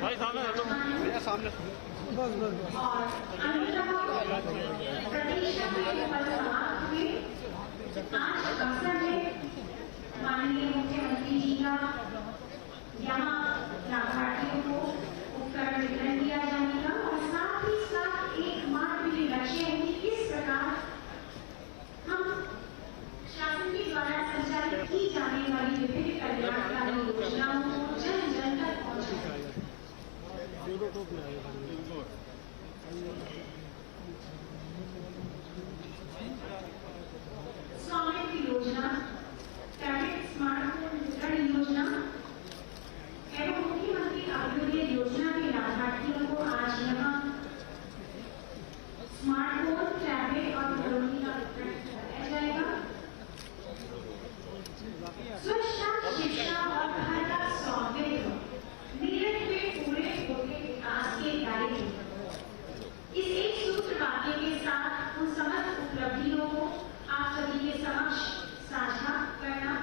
भाई सामने कर लो, भैया सामने। बस बस बस। आज अवसर है माननीय मुख्यमंत्री जी का यहाँ लाभार्थियों को उपकरण वितरण किया जाने का, और साथ ही साथ एकमात्र ये लक्ष्य है कि किस प्रकार हम शासन के द्वारा संचालित की जाने वाली विभिन्न कल्याणकारी योजनाओं को जन जन तक पहुंचाएं। स्वामित्व योजना, टैबलेट स्मार्टफोन वितरण योजना एवं मुख्यमंत्री अभ्युदय योजना के लाभार्थियों को आज यहाँ स्मार्टफोन, टैबलेट और कॉलोनी का वितरण कराया जाएगा। स्वच्छता, शिक्षा और घर का स्वामित्व मेरठ में पूरे होते विकास के दायरे इस एक सूत्र वाक्य के साथ उन समस्त उपलब्धियों को आप सभी के समक्ष साझा करना,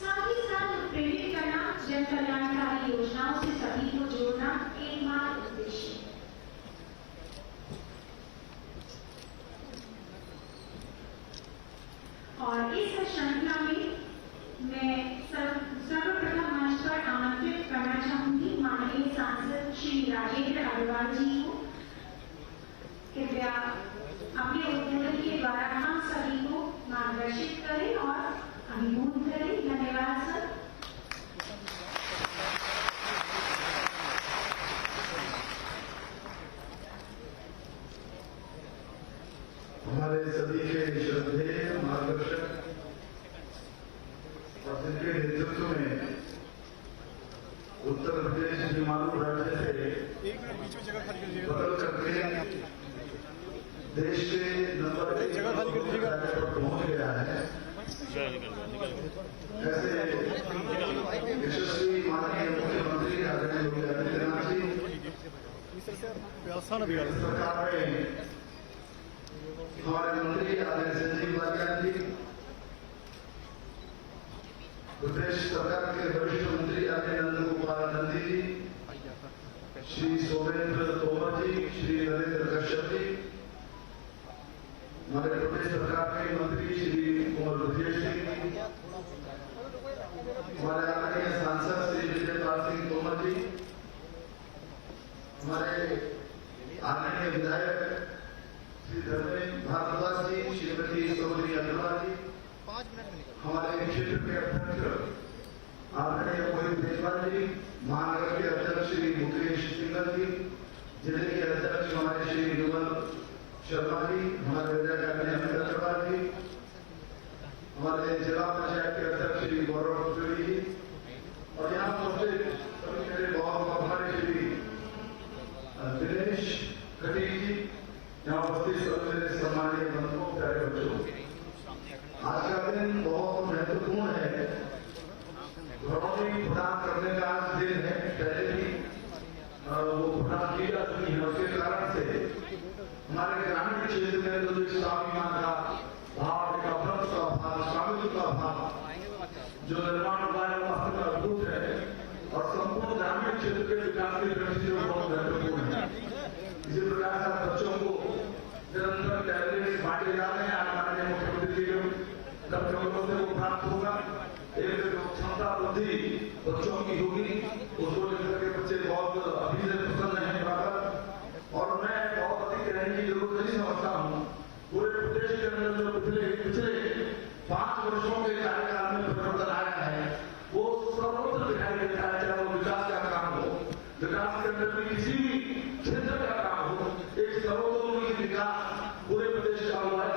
साथ ही साथ प्रेरित करना, जन कल्याणकारी योजनाओं से सभी को जोड़ना एकमात्र उद्देश्य। और इस श्रृंखला में मैं सर्वप्रथम मंच पर आमंत्रित करना चाहूंगी माननीय सांसद श्री राजेंद्र अग्रवाल जी को। कृपया अपने उद्बोधन के द्वारा हम सभी को मार्गदर्शित करें और अभिभूत करें। धन्यवाद सर। हमारे सभी के श्रद्धेय मार्गदर्शक और जिनके नेतृत्व में उत्तर प्रदेश हिमालय राज्य से बदल करके देश के नंबर 1 पर पहुंच गया है, ऐसे यशस्वी माननीय मुख्यमंत्री आदरणीय योगी आदित्यनाथ जी सरकार में हमारे मंत्री आदरणीय संजीव बालियान जी, प्रदेश सरकार के वरिष्ठ मंत्री आदरणीय नंद गोपाल नंदी जी, श्री सोमेंद्र तोमर जी, श्री नरेंद्र कश्यप जी, हमारे प्रदेश सरकार के मंत्री श्री कुंवर ब्रजेश जी, हमारे आदरणीय सांसद श्री विजयपाल सिंह तोमर जी, हमारे आदरणीय विधायक श्री धर्मेंद्र भारद्वाज जी, श्रीमती चौधरी अग्रवाल जी, हमारे क्षेत्र के अध्यक्ष आदरणीय मोहित देशवाल जी, महानगर के अध्यक्ष श्री मुकेश सिंगल जी, जिले के अध्यक्ष हमारे श्री विमल शर्मा जी, हमारे विधायक आदरणीय अमित अग्रवाल जी, हमारे जिला पंचायत के अध्यक्ष श्री गौरव चौधरी जी, और यहाँ उपस्थित सभी मेरे बहुत आभारी श्री दिनेश खटीक जी, यहाँ उपस्थित सभी मेरे सम्मानीय बंधुओं, प्यारे बच्चों। आज का दिन बहुत महत्वपूर्ण है। घरौनी प्रदान करने का आज दिन है। पहले भी वो प्रदान की जा चुकी है, उसके कारण से हमारे ग्रामीण क्षेत्र में तो स्वाभिमान का भाव, एक अभ्रंश का भाव, स्वामित्व का भाव जो निर्माण हुआ है वो अद्भुत है और संपूर्ण ग्रामीण क्षेत्र के विकास की दृष्टि से बहुत महत्वपूर्ण है। इसी प्रकार से बच्चों को निरंतर टैबलेट्स बांटे जा रहे हैं। आज माननीय मुख्यमंत्री जी जब लोगों से वो प्राप्त होगा, एक क्षमता वृद्धि बच्चों की होगी, उसको लेकर के बच्चे बहुत अभी से प्रसन्न है बराबर। और मैं बहुत अधिक कहने की जरूरत नहीं समझता हूँ। पूरे प्रदेश के अंदर जो पिछले 5 वर्षों के कार्यकाल में परिवर्तन आया है वो सर्वत्र दिखाई देता है। चाहे वो विकास का काम हो, विकास के अंदर भी किसी भी क्षेत्र का काम हो, एक सर्वतोमुखी विकास पूरे प्रदेश का हुआ है।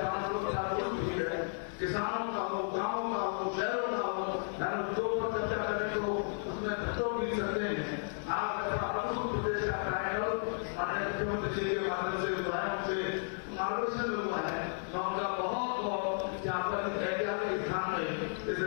किसानों का हो, गांवों का हो, शहरों का हो, जो पर चर्चा करें तो उसमें घटों मिल सकते हैं। आज उत्तर प्रदेश का ट्रायंगल माननीय मुख्यमंत्री जी के माध्यम से विधायकों से मार्गदर्शन हुआ है। मैं उनका बहुत बहुत यहाँ पर ऐतिहासिक स्थान में इस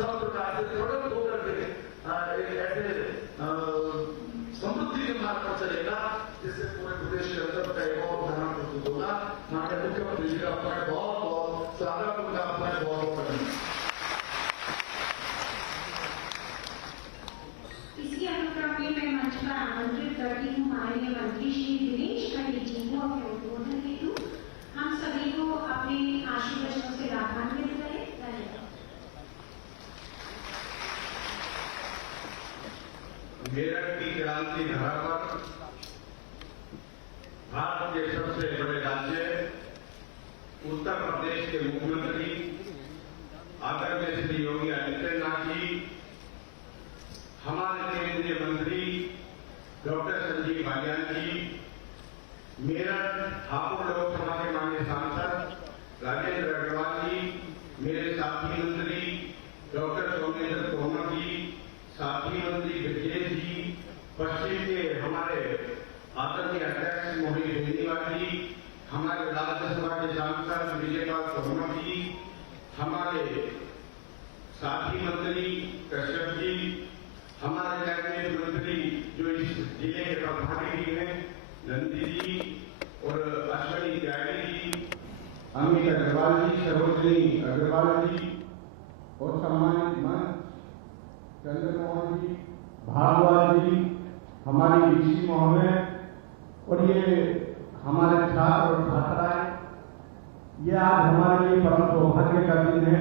सब प्रकार से प्रोडक्ट होकर के एक ऐसे समृद्धि के मार्ग पर चलेगा जिससे पूरे प्रदेश के अंदर का एक और उदाहरण प्रस्तुत होगा। माननीय मुख्यमंत्री जी का अपना बहुत बहुत स्वागत, उनका अपना बहुत बहुत धन्यवाद। इसी अनुक्रम में मैं मंच पर आमंत्रित करती हूँ माननीय मंत्री श्री दिनेश खन्ना जी को अपने उद्बोधन हेतु। हम सभी को अपने आशीर्वचनों से लाभान्वित करें। धन्यवाद। मेरठ की क्रांति धरा पर भारत के सबसे बड़े राज्य उत्तर प्रदेश के मुख्यमंत्री आदरणीय श्री योगी आदित्यनाथ जी, हमारे केंद्रीय मंत्री डॉक्टर संजीव बालियान जी, मेरठ हापुड़ लोकसभा के माननीय सांसद राजेंद्र अग्रवाल जी, मेरे साथी मंत्री डॉक्टर सोमेंद्र तोमर जी, साथी मंत्री ब्रजेश जी, पश्चिम के हमारे आदरणीय अध्यक्ष मोहित बेनीवाल जी, हमारे राज्यसभा के सांसद विजयपाल तोमर जी, हमारे साथी मंत्री कश्यप जी, हमारे कैबिनेट मंत्री जो इस जिले के प्रभारी भी हैं नंदी जी और अश्विनी त्यागी जी, अमित अग्रवाल जी, सरोजनी अग्रवाल जी और सम्मानित मंच चंद्रमोहन जी, भारद्वाज जी, हमारी डीसी महोदय और ये हमारे छात्र और छात्राएं, ये आज हमारे लिए परम सौभाग्य का दिन है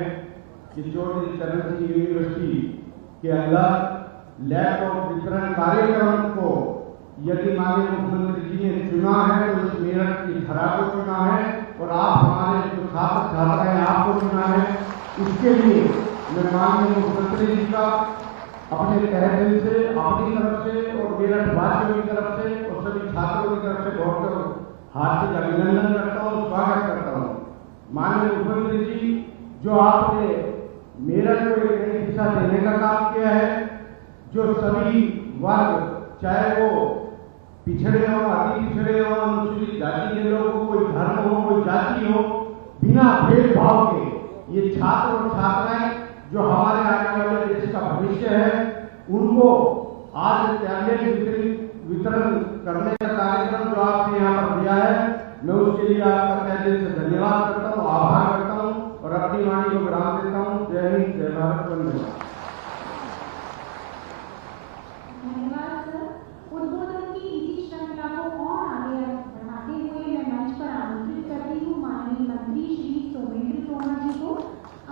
कि चौधरी चरण सिंह यूनिवर्सिटी के अंदर लैपटॉप वितरण कार्यक्रम को यदि माननीय मुख्यमंत्री जी ने चुना है तो इस मेरठ की धरा को चुना है और आप हमारे जो छात्र छात्राएं आपको चुना है, इसके लिए मैं माननीय मुख्यमंत्री जी का अपने तहे दिल से, अपनी तरफ से और मेरठ वासियों की तरफ से और सभी छात्रों की तरफ से बहुत हार्दिक अभिनंदन करता हूँ, स्वागत करता हूँ। माननीय मुख्यमंत्री जी, जो आपने मेरठ को एक नई दिशा देने का काम किया है, जो सभी वर्ग चाहे वो पिछड़े हो, अति पिछड़े हो, अनुसूचित जाति के लोग हो, कोई धर्म हो, कोई जाति हो, बिना भेदभाव के ये छात्र और छात्राएं जो हमारे आने वाले देश का भविष्य है, उनको आज टैबलेट वितरण करने का कार्यक्रम जो आपने यहाँ पर दिया है, मैं उसके लिए आपका तहे दिल से धन्यवाद करता हूँ, आभार करता हूँ और अपनी वाणी को विराम देता हूँ। जय हिंद, जय भारत, वंदे मातरम। धन्यवाद सर। उद्बोधन की इसी श्रृंखला को और आगे बढ़ाते हुए मैं मंच पर आमंत्रित करती हूँ माननीय मंत्री श्री सोमेंद्र तोमर जी को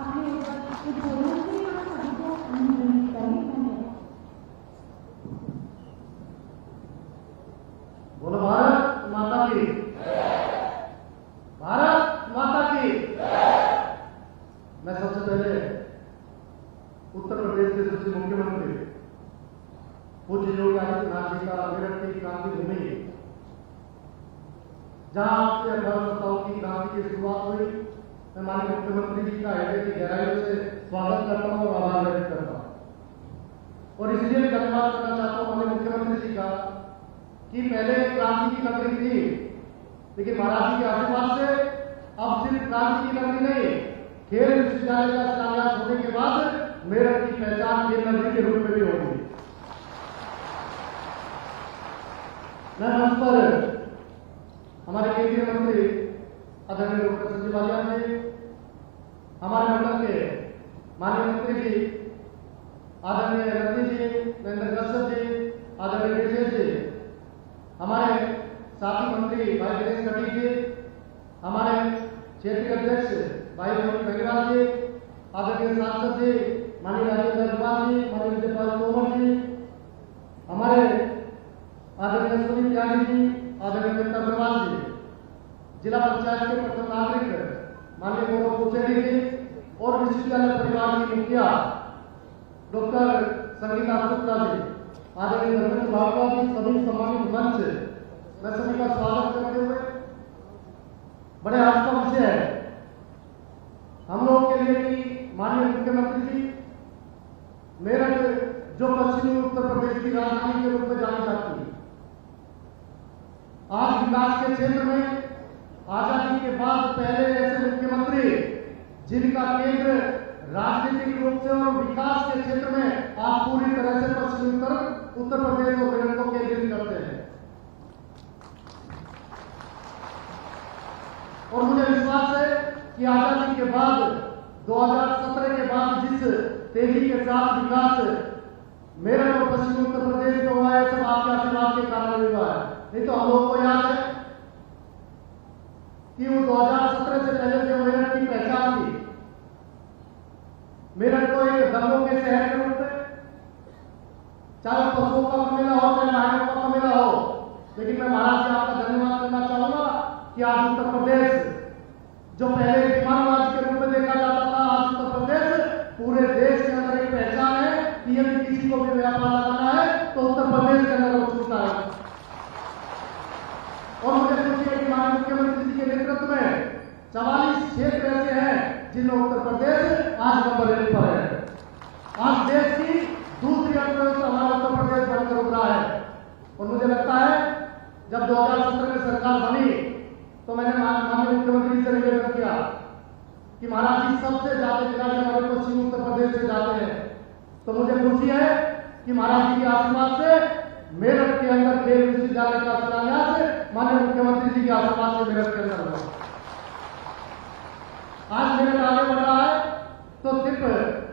अपने उद्बोधन से हम सभी को अनुमोदित करें। धन्यवाद। बोलो भारत माता की, भारत माता की। मैं सबसे पहले उत्तर प्रदेश के सबसे मुख्यमंत्री पूज्य योगी आदित्यनाथ जी का मेरठ की क्रांति भूमि, जहां आपके 18 की क्रांति की शुरुआत हुई, मैं माननीय मुख्यमंत्री जी का हृदय की गहराइयों से स्वागत करता हूं और आभार व्यक्त करता हूं। और इसलिए भी धन्यवाद करना चाहता हूं माननीय मुख्यमंत्री जी का कि पहले क्रांति की नगरी थी, लेकिन महाराज जी के आशीर्वाद से अब सिर्फ क्रांति की नगरी नहीं, खेल विश्वविद्यालय का शिलान्यास होने के बाद मेरठ की पहचान खेल नगरी के रूप में भी होगी। मैं मंच पर हमारे केंद्रीय मंत्री आदरणीय डॉक्टर संजीव बालियान जी, हमारे मंडल के माननीय मंत्री जी आदरणीय नंदी जी, नरेंद्र कश्यप जी, आदरणीय ब्रजेश जी, हमारे साथी मंत्री भाई दिनेश खन्ना जी, हमारे क्षेत्रीय अध्यक्ष भाई मोहित बेनीवाल जी, आदरणीय सांसद जी माननीय राजेंद्र अग्रवाल जी, माननीय विजयपाल तोमर जी, हमारे आदरणीय अश्विनी त्यागी जी, आदरणीय अमित अग्रवाल जी, जिला पंचायत के प्रथम नागरिक माननीय गौरव कुशेरी जी और विश्वविद्यालय परिवार की मुखिया डॉक्टर संगीता शुक्ला जी, आदरणीय धर्मेंद्र भागवत जी, सभी सम्मानित मंच, मैं सभी का स्वागत करते हुए बड़े आज का विषय है हम लोग के लिए कि माननीय मुख्यमंत्री जी, मेरठ जो पश्चिमी उत्तर प्रदेश की राजधानी के रूप में जानी जाती है, आज विकास के क्षेत्र में आजादी के बाद पहले ऐसे मुख्यमंत्री जिनका केंद्र राजनीतिक रूप से और विकास के क्षेत्र में आप पूरी तरह से पश्चिमी उत्तर प्रदेश और मेरठ को केंद्रित करते हैं। और मुझे विश्वास है कि आजादी के बाद 2017 के बाद जिस तेजी के साथ विकास मेरठ और पश्चिमी उत्तर प्रदेश में हुआ है, सब आपके आशीर्वाद के कारण हुआ है। नहीं तो हम लोग को याद है कि वो 2017 से पहले जो मेरठ की पहचान थी, मेरठ को एक दंगों के शहर के रूप में, चाहे पशुओं का मेला हो चाहे नायकों का मेला हो, लेकिन मैं महाराज जी आपका धन्यवाद करना चाहूंगा कि आज उत्तर प्रदेश जो पहले विमान राज्य के रूप में देखा जाता था, आज उत्तर प्रदेश पूरे देश के अंदर एक पहचान है कि यदि किसी को भी व्यापार लगाना है तो उत्तर प्रदेश के अंदर वो छूटता है। और मुझे खुशी है कि माननीय मुख्यमंत्री जी के नेतृत्व में 44 क्षेत्र ऐसे हैं जिनमें उत्तर प्रदेश आज नंबर 1 पर है। आज देश की दूसरी अर्थव्यवस्था हमारा उत्तर प्रदेश बनकर उभरा है। और मुझे लगता है जब 2017 में सरकार बनी तो मैंने माननीय मुख्यमंत्री से निवेदन किया कि महाराज जी सबसे ज्यादा खिलाड़ी हमारे पश्चिमी उत्तर प्रदेश से जाते हैं। तो मुझे खुशी है कि महाराज जी के आशीर्वाद से मेरठ के अंदर खेल विश्वविद्यालय का शिलान्यास माननीय मुख्यमंत्री जी के आशीर्वाद से मेरठ के अंदर हुआ। आज मेरठ आगे बढ़ रहा है तो सिर्फ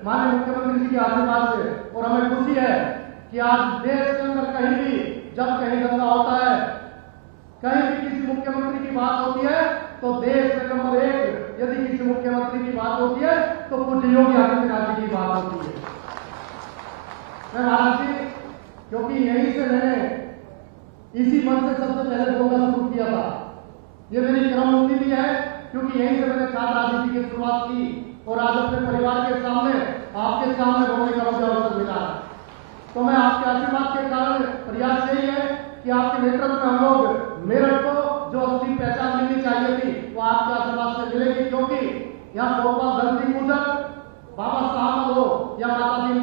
माननीय मुख्यमंत्री जी के आशीर्वाद से। और हमें खुशी है कि आज देश के अंदर कहीं भी जब कहीं दंगा होता है, कहीं भी किसी मुख्यमंत्री की बात होती है तो देश में नंबर 1 यदि किसी मुख्यमंत्री की बात होती है तो पूज्य योगी आदित्यनाथ जी की बात होती है। मैं महाराज जी, क्योंकि यहीं से मैंने इसी मन से सबसे पहले बोलना शुरू किया था, ये मेरी क्रमबंदी भी है क्योंकि यहीं से मैंने छात्र राजनीति की शुरुआत की और आज अपने परिवार के सामने आपके सामने बोलने का मुझे अवसर मिला है। तो मैं आपके आशीर्वाद के कारण प्रयास यही है कि आपके नेतृत्व में हम लोग मेरठ को जो असली पहचान मिलनी चाहिए थी वो आपके आशीर्वाद से मिलेगी, क्योंकि यहाँ गोपाल धरती पूजन बाबा साहब हो या माता जी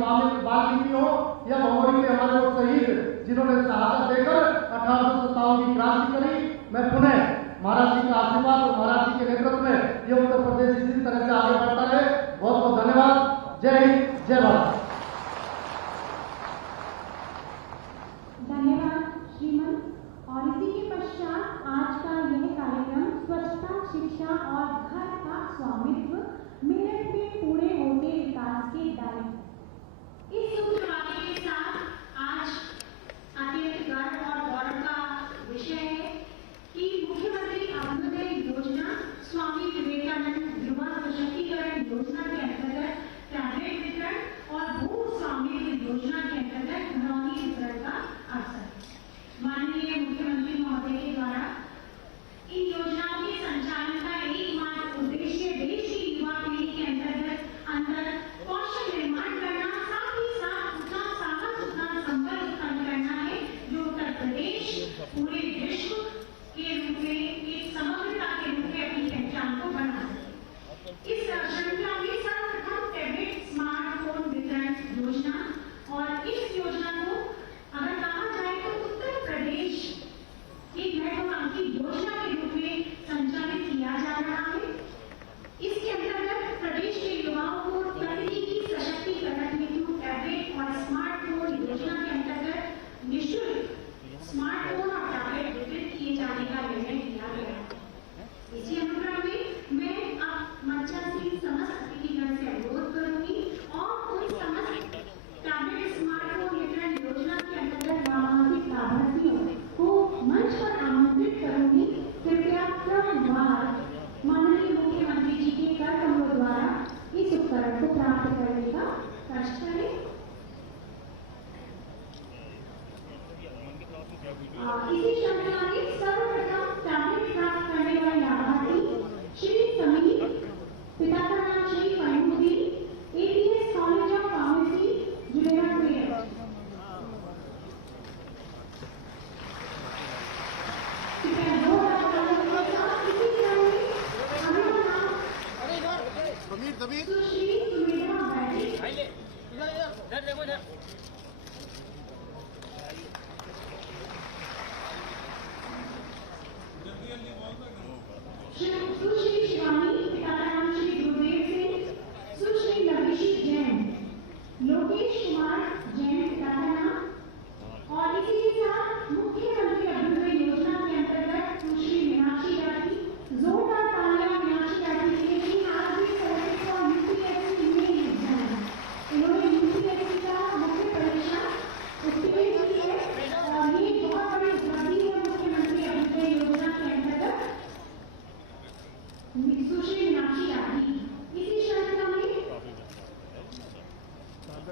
वाल्मीकि हो या भगोरी के हमारे लोग शहीद जिन्होंने शहादत देकर 1857 की क्रांति करी। मैं पुनः महाराज जी का आशीर्वाद और महाराज जी के नेतृत्व में ये उत्तर प्रदेश इसी तरह से आगे बढ़ता रहे। बहुत बहुत धन्यवाद। जय हिंद, जय भारत। धन्यवाद श्रीमन। और इसी के पश्चात आज का यह कार्यक्रम स्वच्छता, शिक्षा और घर का स्वामित्व मेरठ में पूरे होते विकास के दायरे। इस शुभकामना के साथ आज अत्यंत गर्व और गौरव का विषय है कि मुख्यमंत्री अंत्योदय योजना स्वामी विवेकानंद युवा सशक्तिकरण योजना के अंतर्गत टैबलेट वितरण और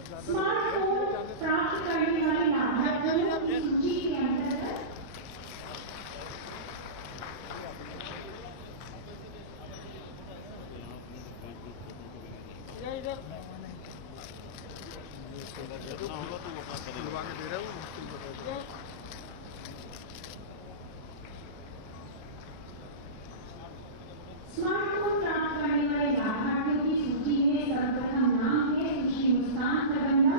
स्मार्टफोन प्राप्त करने वाले लाभार्थियों की सूची के अंतर्गत स्मार्टफोन प्राप्त करने वाले लाभार्थियों की सूची में सर्वप्रथम नाम है सुश्री मुस्कान खरबंदा,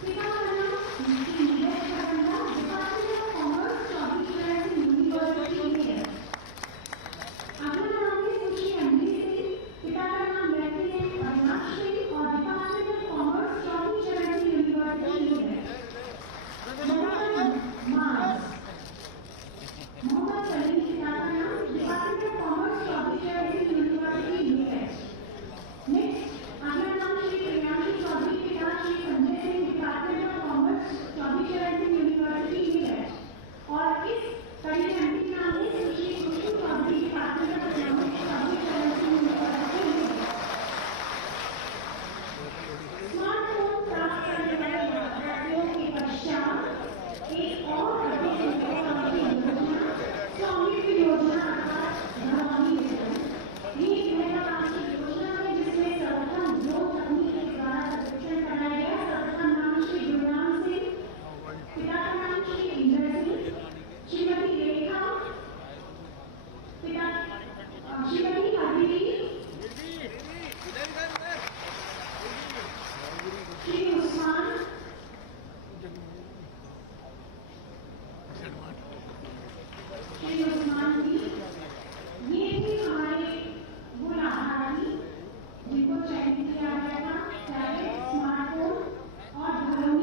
पिता का नाम Shri Neeraj Kharbanda, department of commerce, चौबीस यूनिवर्सिटी में। अगला नाम है सुश्री अंजलि सिंह, पिता का नाम लेफ्टिनेंट अविनाश सिंह और डिपार्टमेंट ऑफ कॉमर्स, चौबीस यूनिवर्सिटी में। मोहम्मद सलीम, पिता का नाम डिपार्टमेंट ऑफ कॉमर्स, चौबीस यूनिवर्सिटी में। नेक्स्ट अगला नाम श्री प्रियांशु चौधरी, पिता Shri Sanjay Singh, department of commerce, चौबीस यूनिवर्सिटी में। और इस कड़ी में अंतिम नाम है सुश्री खुशबू चौधरी, डिपार्टमेंट ऑफ इकोनॉमिक्स, चौबीस यूनिवर्सिटी में। स्मार्टफोन प्राप्त करने वाले लाभार्थियों के पश्चात एक और अधिक योजना स्वामित्व योजना अर्थात घरवाली योजना। ये एक महत्वाकांक्षी योजना है जिसमें सर्वप्रथम जो तकनीक के द्वारा सर्वेक्षण कराया गया। सर्वप्रथम नाम श्री गुरनाम सिंह, पिता का नाम श्री इंद्र सिंह, श्रीमती रेखा, पिता श्रीमती अदिति, श्री उस्मान, श्री उस्मान जी, ये भी हमारे वो लाभार्थी जिनको चयन किया गया था चाहे स्मार्टफोन और घरों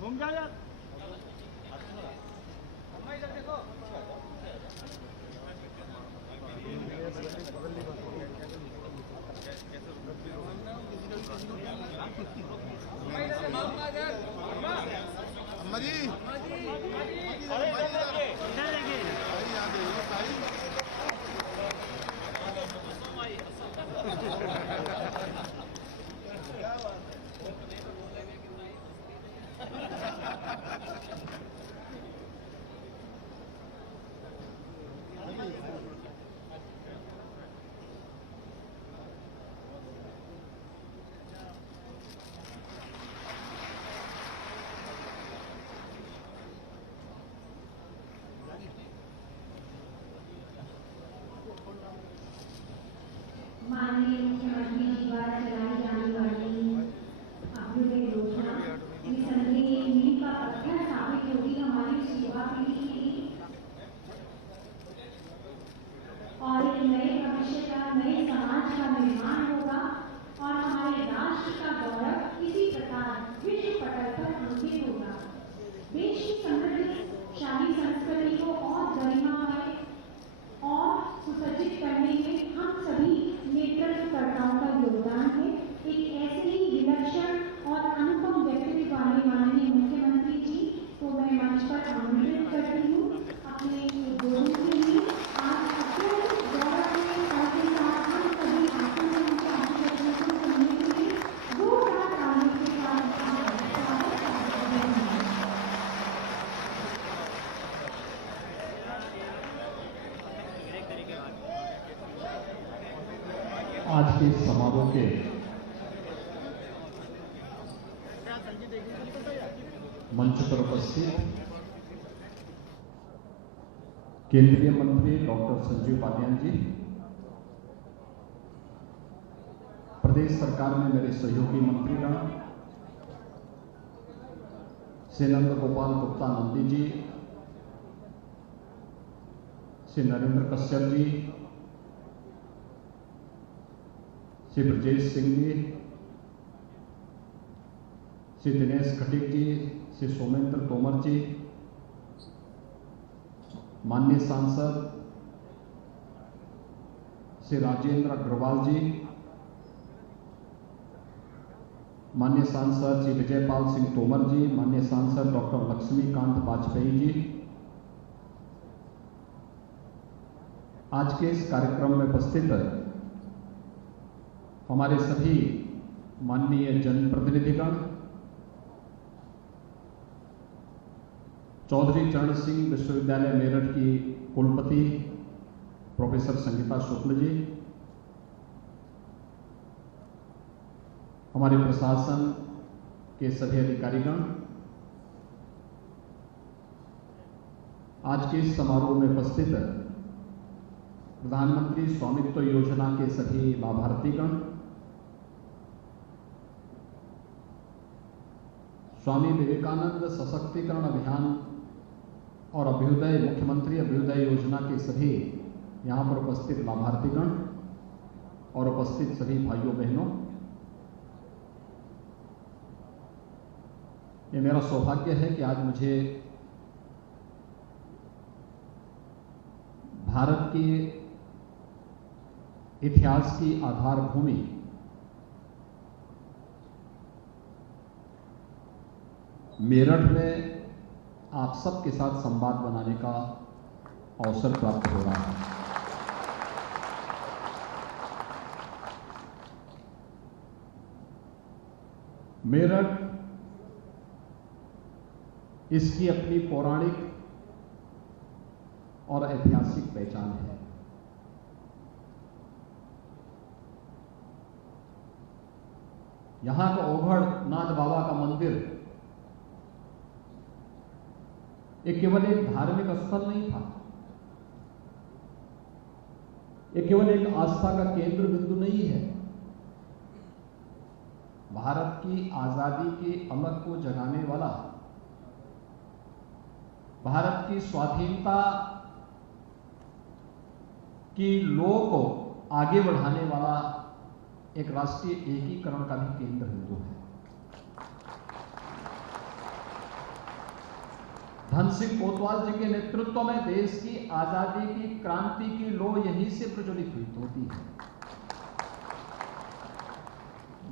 घूम जा यार। अम्मा जी माननीय मुख्यमंत्री जी द्वारा चलाई जाने वाली अभ्युदय योजना निसंदेह नींव का पत्थर साबित होगी हमारी युवा पीढ़ी के लिए और एक नए भविष्य का, नए समाज का निर्माण होगा और हमारे राष्ट्र का गौरव इसी प्रकार विश्व पटल पर अंकित होगा। देश की समृद्धशाली संस्कृति को और गरिमामय और सुसज्जित करने में हम सभी नेतृत्वकर्ताओं का योगदान है। एक ऐसे ही विलक्षण और अनुपम व्यक्तित्व वाले माननीय मुख्यमंत्री जी को मैं मंच पर आमंत्रित करती हूँ अपने उद्योगों के लिए। आज अत्यंत गौरव में और के साथ हम सभी आसन में उनके आशीर्वादों को सुनने के लिए जोरदार तालियों के साथ स्वागत करते हैं। आज के समारोह के मंच पर उपस्थित केंद्रीय मंत्री डॉक्टर संजीव पाटिल जी, प्रदेश सरकार में मेरे सहयोगी मंत्रीगण श्री नंद गोपाल गुप्ता नंदी जी, श्री नरेंद्र कश्यप जी, श्री ब्रजेश सिंह जी, श्री दिनेश खटीक जी, श्री सोमेंद्र तोमर जी, माननीय सांसद श्री राजेंद्र अग्रवाल जी, माननीय सांसद श्री विजयपाल सिंह तोमर जी, माननीय सांसद डॉक्टर लक्ष्मीकांत वाजपेयी जी, आज के इस कार्यक्रम में उपस्थित हमारे सभी माननीय जनप्रतिनिधिगण, चौधरी चरण सिंह विश्वविद्यालय मेरठ की कुलपति प्रोफेसर संगीता शुक्ल जी, हमारे प्रशासन के सभी अधिकारीगण, आज के इस समारोह में उपस्थित प्रधानमंत्री स्वामित्व योजना के सभी लाभार्थीगण, स्वामी विवेकानंद सशक्तिकरण अभियान और अभ्युदय मुख्यमंत्री अभ्युदय योजना के सभी यहाँ पर उपस्थित लाभार्थीगण और उपस्थित सभी भाइयों बहनों, ये मेरा सौभाग्य है कि आज मुझे भारत के इतिहास की आधारभूमि मेरठ में आप सबके साथ संवाद बनाने का अवसर प्राप्त हो रहा है। मेरठ इसकी अपनी पौराणिक और ऐतिहासिक पहचान है। यहां का ओघड़नाथ बाबा का मंदिर ये केवल एक धार्मिक स्थल नहीं था, ये केवल एक आस्था का केंद्र बिंदु नहीं है। भारत की आजादी की अलग को जगाने वाला, भारत की स्वाधीनता की लौ को आगे बढ़ाने वाला एक राष्ट्रीय एकीकरण का भी केंद्र बिंदु है। धन सिंह कोतवाल जी के नेतृत्व में देश की आजादी की क्रांति की लौ यहीं से प्रज्वलित होती है।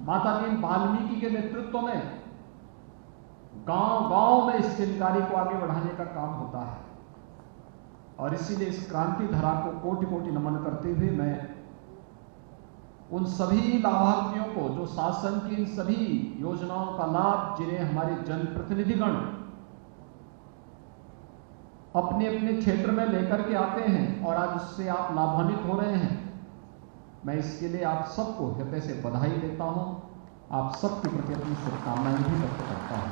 माता दीन वाल्मीकि के नेतृत्व में गांव-गांव में इस चिंगारी को आगे बढ़ाने का काम होता है और इसीलिए इस क्रांति धरा को कोटि-कोटि नमन करते हुए मैं उन सभी लाभार्थियों को जो शासन की इन सभी योजनाओं का लाभ जिन्हें हमारे जनप्रतिनिधिगण अपने अपने क्षेत्र में लेकर के आते हैं और आज उससे आप लाभान्वित हो रहे हैं, मैं इसके लिए आप सबको हृदय से बधाई देता हूं, आप सबके प्रति अपनी शुभकामनाएं भी व्यक्त करता हूं।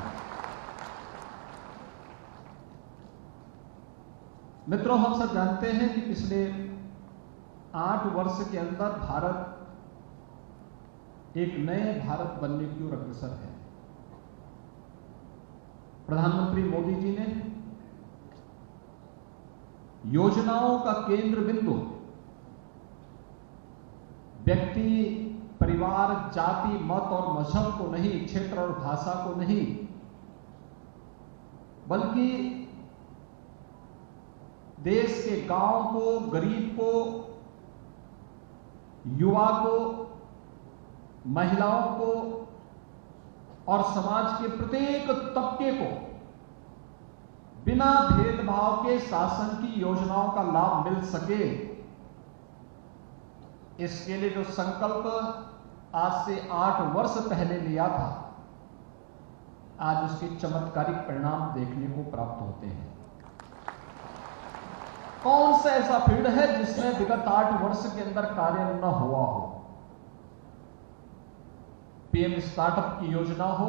मित्रों, हम सब जानते हैं कि पिछले 8 वर्ष के अंदर भारत एक नए भारत बनने की ओर अग्रसर है। प्रधानमंत्री मोदी जी ने योजनाओं का केंद्र बिंदु व्यक्ति, परिवार, जाति, मत और मजहब को नहीं, क्षेत्र और भाषा को नहीं, बल्कि देश के गांव को, गरीब को, युवा को, महिलाओं को और समाज के प्रत्येक तबके को बिना भेदभाव के शासन की योजनाओं का लाभ मिल सके, इसके लिए जो संकल्प आज से 8 वर्ष पहले लिया था, आज उसके चमत्कारिक परिणाम देखने को प्राप्त होते हैं। कौन सा ऐसा फील्ड है जिसमें विगत 8 वर्ष के अंदर कार्य न हुआ हो? पीएम स्टार्टअप की योजना हो,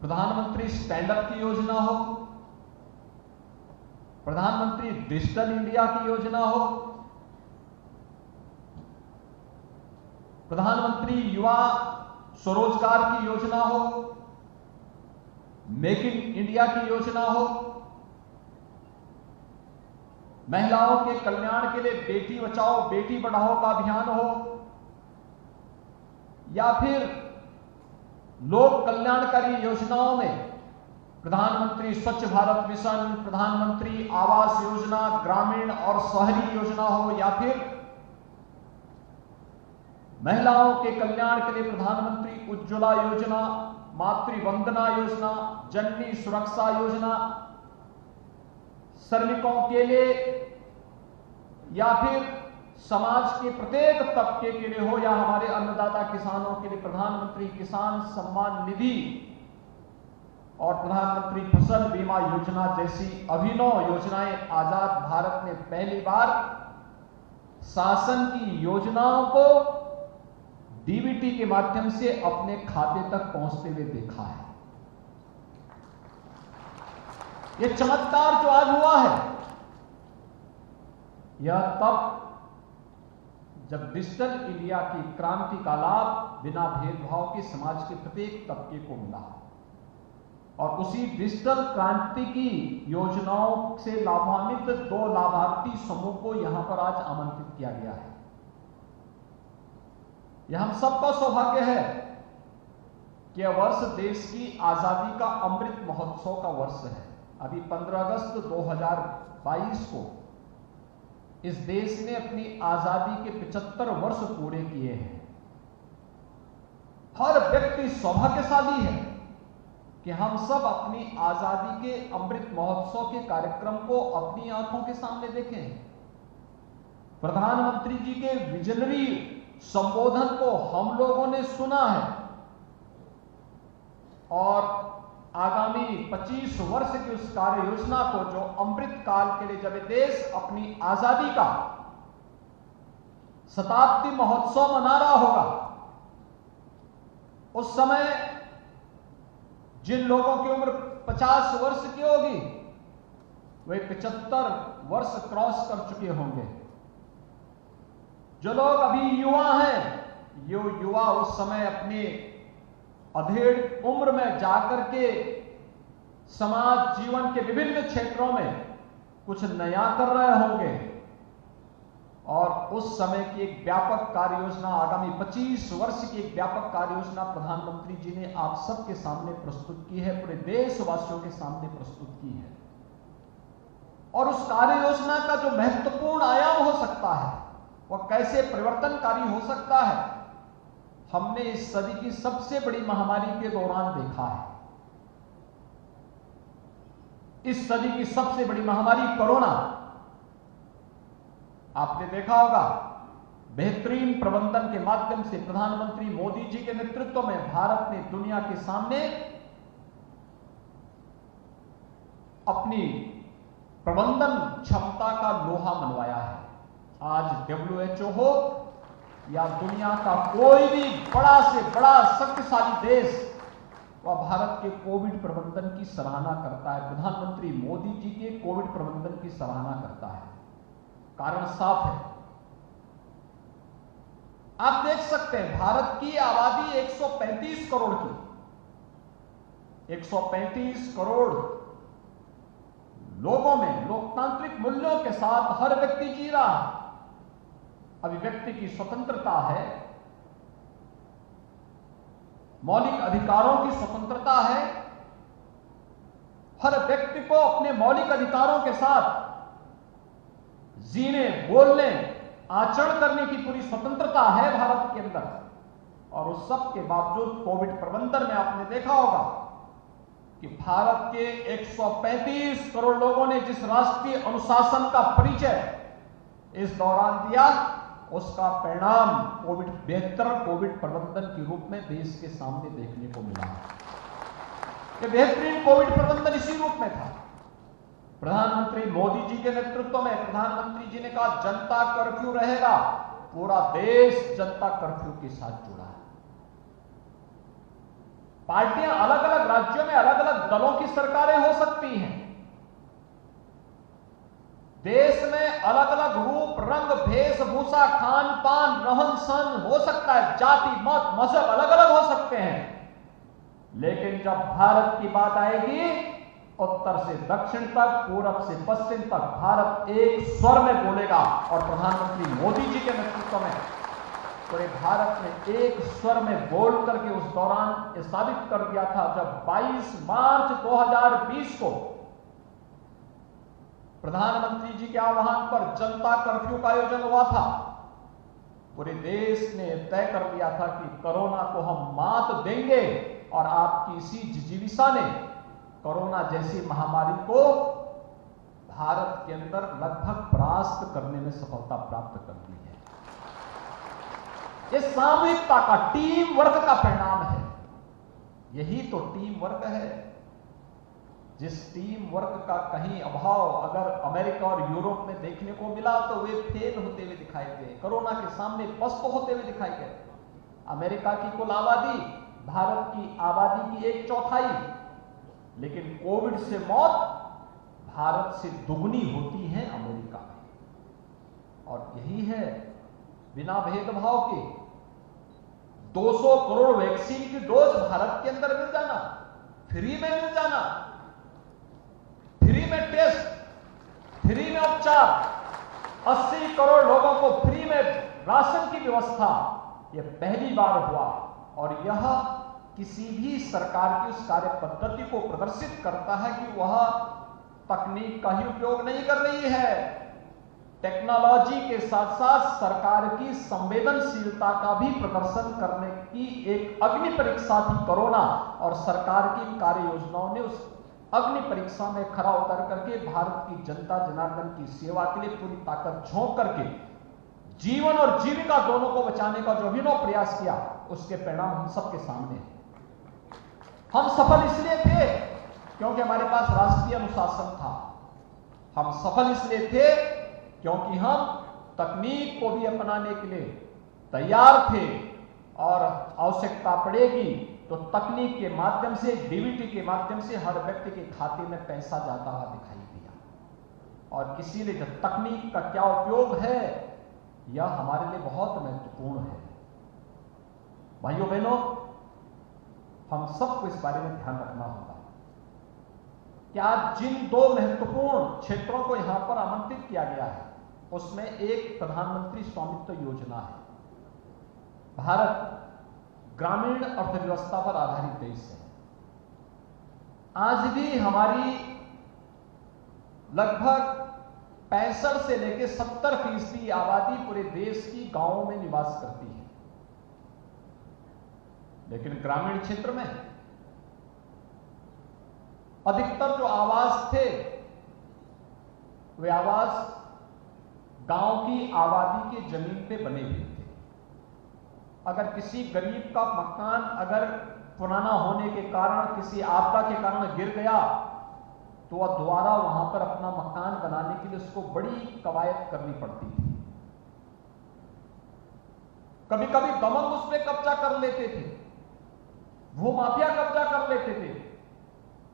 प्रधानमंत्री स्टैंड अप की योजना हो, प्रधानमंत्री डिजिटल इंडिया की योजना हो, प्रधानमंत्री युवा स्वरोजगार की योजना हो, मेक इन इंडिया की योजना हो, महिलाओं के कल्याण के लिए बेटी बचाओ बेटी पढ़ाओ का अभियान हो, या फिर लोक कल्याणकारी योजनाओं में प्रधानमंत्री स्वच्छ भारत मिशन, प्रधानमंत्री आवास योजना, ग्रामीण और शहरी योजना हो, या फिर महिलाओं के कल्याण के लिए प्रधानमंत्री उज्ज्वला योजना, मातृ वंदना योजना, जननी सुरक्षा योजना, श्रमिकों के लिए, या फिर समाज के प्रत्येक तबके के लिए हो या हमारे अन्नदाता किसानों के लिए प्रधानमंत्री किसान सम्मान निधि और प्रधानमंत्री फसल बीमा योजना जैसी अभिनव योजनाएं आजाद भारत में पहली बार शासन की योजनाओं को डीबीटी के माध्यम से अपने खाते तक पहुंचते हुए देखा है। यह चमत्कार जो आज हुआ है, यह तब जब डिजिटल इंडिया की क्रांति का लाभ बिना भेदभाव के समाज के प्रत्येक तबके को मिला और उसी डिजिटल क्रांति की योजनाओं से लाभान्वित 2 लाभार्थी समूह को यहां पर आज आमंत्रित किया गया है। यह हम सबका सौभाग्य है कि यह वर्ष देश की आजादी का अमृत महोत्सव का वर्ष है। अभी 15 अगस्त 2022 को इस देश ने अपनी आजादी के 75 वर्ष पूरे किए हैं। हर व्यक्ति सौभाग्यशाली है कि हम सब अपनी आजादी के अमृत महोत्सव के कार्यक्रम को अपनी आंखों के सामने देखें। प्रधानमंत्री जी के विजनरी संबोधन को हम लोगों ने सुना है और आगामी 25 वर्ष की उस कार्य योजना को जो अमृत काल के लिए जब देश अपनी आजादी का शताब्दी महोत्सव मना रहा होगा, उस समय जिन लोगों की उम्र 50 वर्ष की होगी वे 75 वर्ष क्रॉस कर चुके होंगे। जो लोग अभी युवा हैं, ये युवा उस समय अपने अधेड़ उम्र में जाकर के समाज जीवन के विभिन्न क्षेत्रों में कुछ नया कर रहे होंगे और उस समय की एक व्यापक कार्य योजना, आगामी 25 वर्ष की एक व्यापक कार्य योजना प्रधानमंत्री जी ने आप सबके सामने प्रस्तुत की है, पूरे देशवासियों के सामने प्रस्तुत की है। और उस कार्य योजना का जो महत्वपूर्ण आयाम हो सकता है, वह कैसे परिवर्तनकारी हो सकता है, हमने इस सदी की सबसे बड़ी महामारी के दौरान देखा है। इस सदी की सबसे बड़ी महामारी कोरोना, आपने देखा होगा बेहतरीन प्रबंधन के माध्यम से प्रधानमंत्री मोदी जी के नेतृत्व में भारत ने दुनिया के सामने अपनी प्रबंधन क्षमता का लोहा मनवाया है। आज WHO हो या दुनिया का कोई भी बड़ा से बड़ा शक्तिशाली देश, वह भारत के कोविड प्रबंधन की सराहना करता है, प्रधानमंत्री मोदी जी के कोविड प्रबंधन की सराहना करता है। कारण साफ है, आप देख सकते हैं भारत की आबादी 135 करोड़ की, 135 करोड़ लोगों में लोकतांत्रिक मूल्यों के साथ हर व्यक्ति जी रहा है। अभिव्यक्ति की स्वतंत्रता है, मौलिक अधिकारों की स्वतंत्रता है, हर व्यक्ति को अपने मौलिक अधिकारों के साथ जीने, बोलने, आचरण करने की पूरी स्वतंत्रता है भारत के अंदर। और उस सब के बावजूद कोविड प्रबंधन में आपने देखा होगा कि भारत के 135 करोड़ लोगों ने जिस राष्ट्रीय अनुशासन का परिचय इस दौरान दिया, उसका परिणाम बेहतर कोविड प्रबंधन के रूप में देश के सामने देखने को मिला। यह बेहतरीन कोविड प्रबंधन इसी रूप में था। प्रधानमंत्री मोदी जी के नेतृत्व में प्रधानमंत्री जी ने कहा जनता कर्फ्यू रहेगा, पूरा देश जनता कर्फ्यू के साथ जुड़ा है। पार्टियां अलग अलग राज्यों में अलग अलग दलों की सरकारें हो सकती हैं, देश में अलग अलग रूप, रंग, वेशभूषा, खान पान, रहन सहन हो सकता है, जाति, मत, मजहब अलग अलग हो सकते हैं, लेकिन जब भारत की बात आएगी, उत्तर से दक्षिण तक, पूरब से पश्चिम तक भारत एक स्वर में बोलेगा। और प्रधानमंत्री मोदी जी के नेतृत्व में पूरे भारत ने एक स्वर में बोल करके उस दौरान साबित कर दिया था, जब 22 मार्च 2020 को प्रधानमंत्री जी के आह्वान पर जनता कर्फ्यू का आयोजन हुआ था। पूरे देश ने तय कर दिया था कि कोरोना को हम मात देंगे और आपकी इसी जिजीविषा ने कोरोना जैसी महामारी को भारत के अंदर लगभग परास्त करने में सफलता प्राप्त कर दी है। ये सामूहिकता का, टीम वर्क का परिणाम है। यही तो टीम वर्क है। जिस टीम वर्क का कहीं अभाव अगर अमेरिका और यूरोप में देखने को मिला तो वे फेल होते हुए दिखाई गए, कोरोना के सामने पस्त होते हुए दिखाई गए। अमेरिका की कुल आबादी भारत की आबादी की 1/4, लेकिन कोविड से मौत भारत से दुगनी होती है अमेरिका में। और यही है बिना भेदभाव के 200 करोड़ वैक्सीन की डोज भारत के अंदर मिल जाना, फ्री में मिल जाना, फ्री में टेस्ट, फ्री में उपचार, 80 करोड़ लोगों को फ्री में राशन की व्यवस्था, यह पहली बार हुआ। और यह किसी भी सरकार की उस कार्य पद्धति को प्रदर्शित करता है कि वह तकनीक का ही उपयोग नहीं कर रही है, टेक्नोलॉजी के साथ साथ सरकार की संवेदनशीलता का भी प्रदर्शन करने की एक अग्नि परीक्षा थी कोरोना। और सरकार की कार्य योजनाओं ने उस अग्नि परीक्षा में खरा उतर करके भारत की जनता जनार्दन की सेवा के लिए पूरी ताकत झोंक करके जीवन और जीविका दोनों को बचाने का जो अभिनव प्रयास किया, उसके परिणाम हम सबके सामने हैं। हम सफल इसलिए थे क्योंकि हमारे पास राष्ट्रीय अनुशासन था। हम सफल इसलिए थे क्योंकि हम तकनीक को भी अपनाने के लिए तैयार थे, और आवश्यकता पड़ेगी तो तकनीक के माध्यम से, डीबीटी के माध्यम से हर व्यक्ति के खाते में पैसा जाता हुआ दिखाई दिया। और इसीलिए जो तकनीक का क्या उपयोग है, यह हमारे लिए बहुत महत्वपूर्ण है। भाइयों बहनों, हम सबको इस बारे में ध्यान रखना होगा कि आज जिन 2 महत्वपूर्ण क्षेत्रों को यहां पर आमंत्रित किया गया है, उसमें एक प्रधानमंत्री स्वामित्व योजना है। भारत ग्रामीण अर्थव्यवस्था पर आधारित देश है। आज भी हमारी लगभग 65 से लेकर 70% आबादी पूरे देश की गांवों में निवास करती है, लेकिन ग्रामीण क्षेत्र में अधिकतर जो आवास थे वे आवास गांव की आबादी की जमीन पे बने हुए थे। अगर किसी गरीब का मकान अगर पुराना होने के कारण, किसी आपदा के कारण गिर गया, तो वह दोबारा वहां पर अपना मकान बनाने के लिए उसको बड़ी कवायद करनी पड़ती थी। कभी कभी दमन उस पर कब्जा कर लेते थे, भूमाफिया कब्जा कर लेते थे,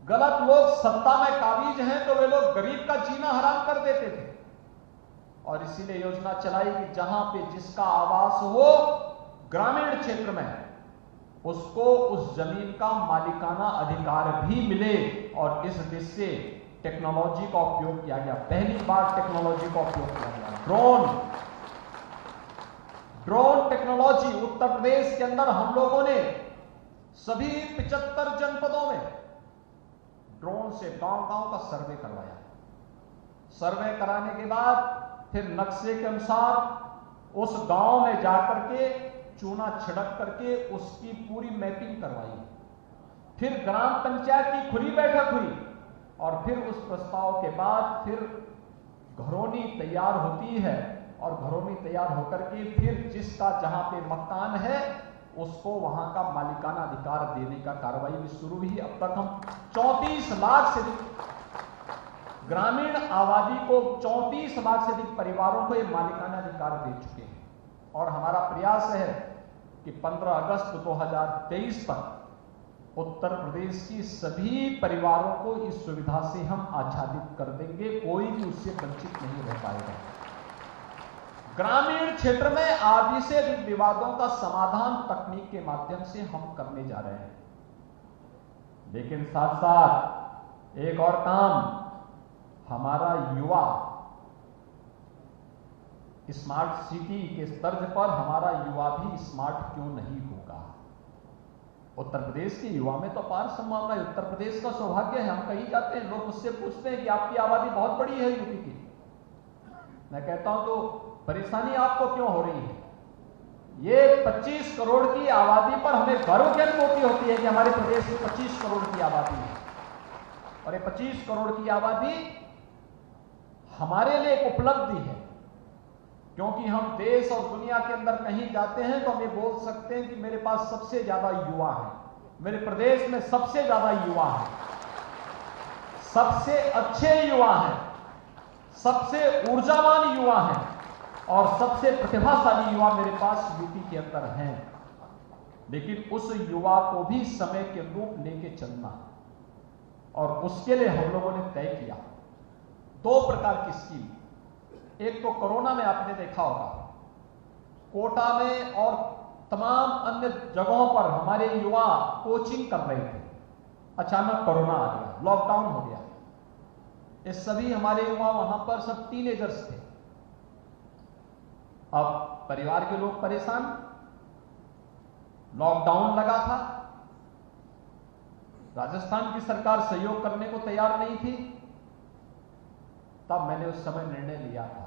गलत लोग सत्ता में काबिज हैं तो वे लोग गरीब का जीना हराम कर देते थे। और इसीलिए योजना चलाई कि जहां पे जिसका आवास हो ग्रामीण क्षेत्र में, उसको उस जमीन का मालिकाना अधिकार भी मिले। और इस दिशा से टेक्नोलॉजी का उपयोग किया गया, पहली बार टेक्नोलॉजी का उपयोग किया गया। ड्रोन टेक्नोलॉजी उत्तर प्रदेश के अंदर हम लोगों ने सभी 75 जनपदों में ड्रोन से गांव-गांव का सर्वे करवाया। सर्वे कराने के बाद फिर नक्शे के अनुसार उस गांव में जाकर के चूना छिड़क करके उसकी पूरी मैपिंग करवाई। फिर ग्राम पंचायत की खुली बैठक हुई और फिर उस प्रस्ताव के बाद फिर घरौनी तैयार होती है, और घरौनी तैयार होकर के फिर जिसका जहां पे मकान है उसको वहां का मालिकाना अधिकार देने का कार्रवाई भी शुरू हुई। अब तक हम 34 लाख से अधिक ग्रामीण आबादी को, 34 लाख से अधिक परिवारों को ये मालिकाना अधिकार दे चुके हैं। और हमारा प्रयास है कि 15 अगस्त 2023 तक उत्तर प्रदेश की सभी परिवारों को इस सुविधा से हम आच्छादित कर देंगे, कोई भी उससे वंचित नहीं रह पाएगा। ग्रामीण क्षेत्र में आदि से अधिक विवादों का समाधान तकनीक के माध्यम से हम करने जा रहे हैं। लेकिन साथ साथ एक और काम, हमारा युवा स्मार्ट सिटी के तर्ज पर हमारा युवा भी स्मार्ट क्यों नहीं होगा। उत्तर प्रदेश के युवा में तो अपार संभावना है। उत्तर प्रदेश का सौभाग्य है, हम कहीं जाते हैं लोग मुझसे पूछते हैं कि आपकी आबादी बहुत बड़ी है यूपी की। मैं कहता हूं तो परेशानी आपको क्यों हो रही है? ये 25 करोड़ की आबादी पर हमें गर्व की अनुभूति होती है कि हमारे प्रदेश में 25 करोड़ की आबादी है, और ये 25 करोड़ की आबादी हमारे लिए एक उपलब्धि है। क्योंकि हम देश और दुनिया के अंदर कहीं जाते हैं तो हम ये बोल सकते हैं कि मेरे पास सबसे ज्यादा युवा है, मेरे प्रदेश में सबसे ज्यादा युवा है, सबसे अच्छे युवा हैं, सबसे ऊर्जावान युवा हैं और सबसे प्रतिभाशाली युवा मेरे पास यूपी के अंदर हैं। लेकिन उस युवा को भी समय के अनुरूप लेके चलना और उसके लिए हम लोगों ने तय किया 2 प्रकार की स्कीम। एक तो कोरोना में आपने देखा होगा, कोटा में और तमाम अन्य जगहों पर हमारे युवा कोचिंग कर रहे थे। अचानक कोरोना आ गया, लॉकडाउन हो गया। ये सभी हमारे युवा वहां पर सब टीनेजर्स थे। अब परिवार के लोग परेशान, लॉकडाउन लगा था, राजस्थान की सरकार सहयोग करने को तैयार नहीं थी। तब मैंने उस समय निर्णय लिया था,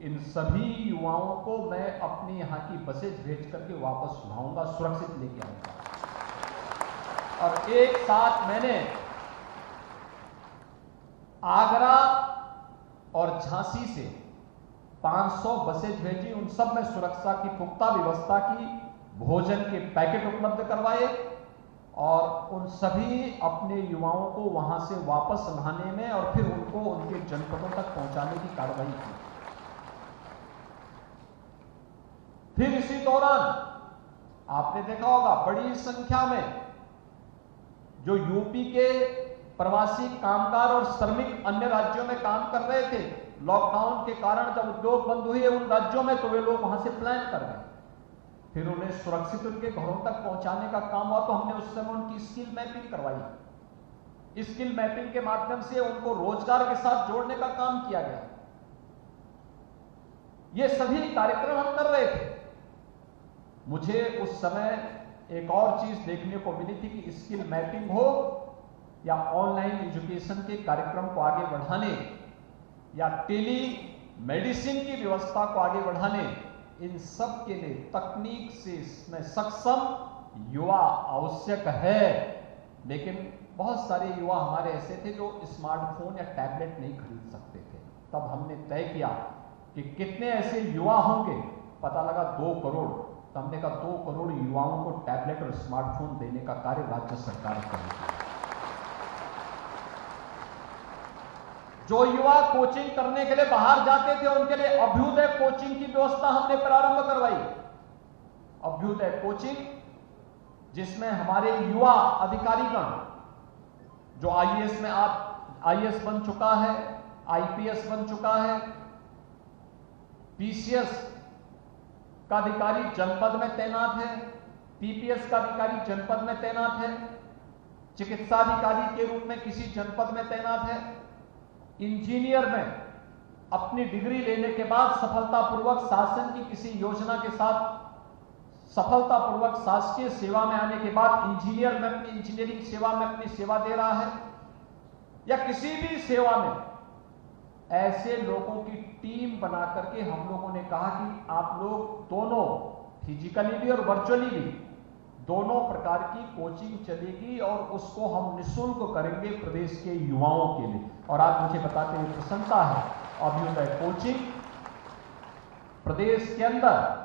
इन सभी युवाओं को मैं अपनी यहां की बसेज भेज करके वापस लाऊंगा, सुरक्षित लेके आऊंगा। और एक साथ मैंने आगरा और झांसी से 500 बसेज भेजी। उन सब में सुरक्षा की पुख्ता व्यवस्था की, भोजन के पैकेट उपलब्ध करवाए और उन सभी अपने युवाओं को वहां से वापस लाने में और फिर उनको उनके जनपदों तक पहुंचाने की कार्रवाई की। फिर इसी दौरान आपने देखा होगा बड़ी संख्या में जो यूपी के प्रवासी कामगार और श्रमिक अन्य राज्यों में काम कर रहे थे, लॉकडाउन के कारण जब उद्योग बंद हुए उन राज्यों में, तो वे लोग वहां से प्लान कर गए। फिर उन्हें सुरक्षित उनके घरों तक पहुंचाने का काम हुआ, तो हमने उस समय उनकी स्किल मैपिंग करवाई। स्किल मैपिंग के माध्यम से उनको रोजगार के साथ जोड़ने का काम किया गया। ये सभी कार्यक्रम हम कर रहे थे। मुझे उस समय एक और चीज देखने को मिली थी कि स्किल मैपिंग हो या ऑनलाइन एजुकेशन के कार्यक्रम को आगे बढ़ाने या टेली मेडिसिन की व्यवस्था को आगे बढ़ाने, इन सब के लिए तकनीक से इसमें सक्षम युवा आवश्यक है। लेकिन बहुत सारे युवा हमारे ऐसे थे जो स्मार्टफोन या टैबलेट नहीं खरीद सकते थे। तब हमने तय किया कि कितने ऐसे युवा होंगे, पता लगा 2 करोड़। तो हमने कहा 2 करोड़ युवाओं को टैबलेट और स्मार्टफोन देने का कार्य राज्य सरकार करेगी। जो युवा कोचिंग करने के लिए बाहर जाते थे उनके लिए अभ्युदय कोचिंग की व्यवस्था हमने प्रारंभ करवाई। अभ्युदय कोचिंग जिसमें हमारे युवा अधिकारीगण जो आईएएस में आईएएस बन चुका है, आईपीएस बन चुका है, पीसीएस का अधिकारी जनपद में तैनात है, पीपीएस का अधिकारी जनपद में तैनात है, चिकित्सा अधिकारी के रूप में किसी जनपद में तैनात है, इंजीनियर में अपनी डिग्री लेने के बाद सफलतापूर्वक शासन की किसी योजना के साथ सफलतापूर्वक शासकीय सेवा में आने के बाद इंजीनियर में अपनी इंजीनियरिंग सेवा में अपनी सेवा दे रहा है, या किसी भी सेवा में ऐसे लोगों की टीम बना करके हम लोगों ने कहा कि आप लोग दोनों फिजिकली भी और वर्चुअली भी दोनों प्रकार की कोचिंग चलेगी और उसको हम निःशुल्क करेंगे प्रदेश के युवाओं के लिए। और आज मुझे बताते हुए प्रसन्नता है, अभ्युदय कोचिंग प्रदेश के अंदर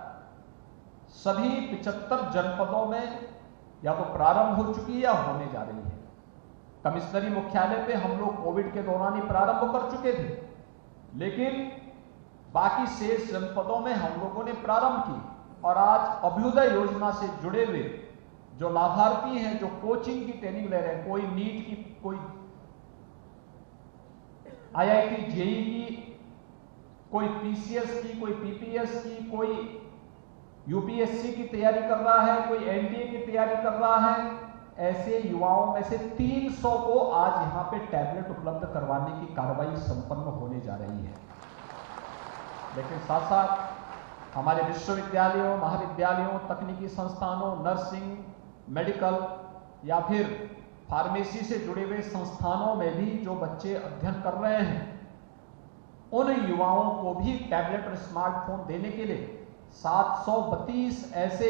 सभी 75 जनपदों में या तो प्रारंभ हो चुकी है या होने जा रही है। कमिश्नरी मुख्यालय पे हम लोग कोविड के दौरान ही प्रारंभ कर चुके थे, लेकिन बाकी शेष जनपदों में हम लोगों ने प्रारंभ की। और आज अभ्युदय योजना से जुड़े हुए जो लाभार्थी हैं, जो कोचिंग की ट्रेनिंग ले रहे हैं, कोई नीट की, कोई आईआईटी जेईई की, कोई पीसीएस की, कोई पीपीएस की, कोई यूपीएससी की तैयारी कर रहा है, कोई एनडीए की तैयारी कर रहा है, ऐसे युवाओं में से 300 को आज यहां पे टैबलेट उपलब्ध करवाने की कार्रवाई संपन्न होने जा रही है। लेकिन साथ साथ हमारे विश्वविद्यालयों, महाविद्यालयों, तकनीकी संस्थानों, नर्सिंग, मेडिकल या फिर फार्मेसी से जुड़े हुए संस्थानों में भी जो बच्चे अध्ययन कर रहे हैं, उन युवाओं को भी टैबलेट और स्मार्टफोन देने के लिए 732 ऐसे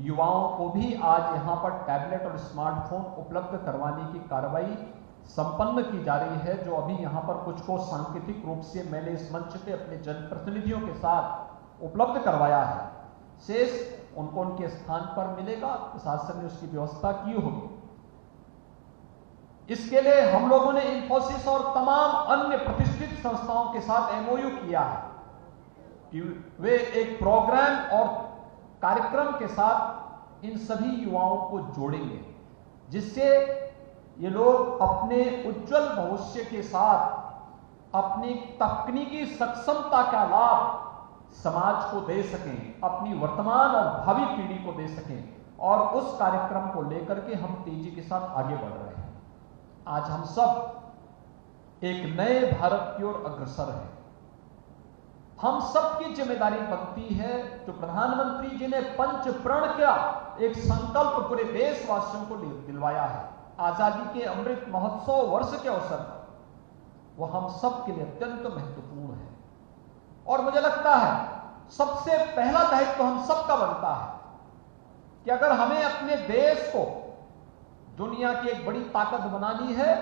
युवाओं को भी आज यहां पर टैबलेट और स्मार्टफोन उपलब्ध करवाने की कार्रवाई संपन्न की जा रही है, जो अभी यहाँ पर कुछ को सांकेतिक रूप से मैंने इस मंच पे अपने जनप्रतिनिधियों के साथ उपलब्ध करवाया है, शेष उनको उनके स्थान पर मिलेगा। प्रशासन ने उसकी व्यवस्था की होगी। इसके लिए हम लोगों ने इंफोसिस और तमाम अन्य प्रतिष्ठित संस्थाओं के साथ एमओयू किया है कि वे एक प्रोग्राम और कार्यक्रम के साथ इन सभी युवाओं को जोड़ेंगे, जिससे ये लोग अपने उज्जवल भविष्य के साथ अपनी तकनीकी सक्षमता का लाभ समाज को दे सकें, अपनी वर्तमान और भावी पीढ़ी को दे सकें। और उस कार्यक्रम को लेकर के हम तेजी के साथ आगे बढ़ रहे हैं। आज हम सब एक नए भारत की ओर अग्रसर हैं। हम सबकी जिम्मेदारी बनती है, जो प्रधानमंत्री जी ने पंच प्रण का एक संकल्प पूरे देशवासियों को दिलवाया है आजादी के अमृत महोत्सव वर्ष के अवसर पर, वो हम सब के लिए अत्यंत महत्वपूर्ण है। और मुझे लगता है सबसे पहला दायित्व तो हम सबका बनता है कि अगर हमें अपने देश को दुनिया की एक बड़ी ताकत बनानी है,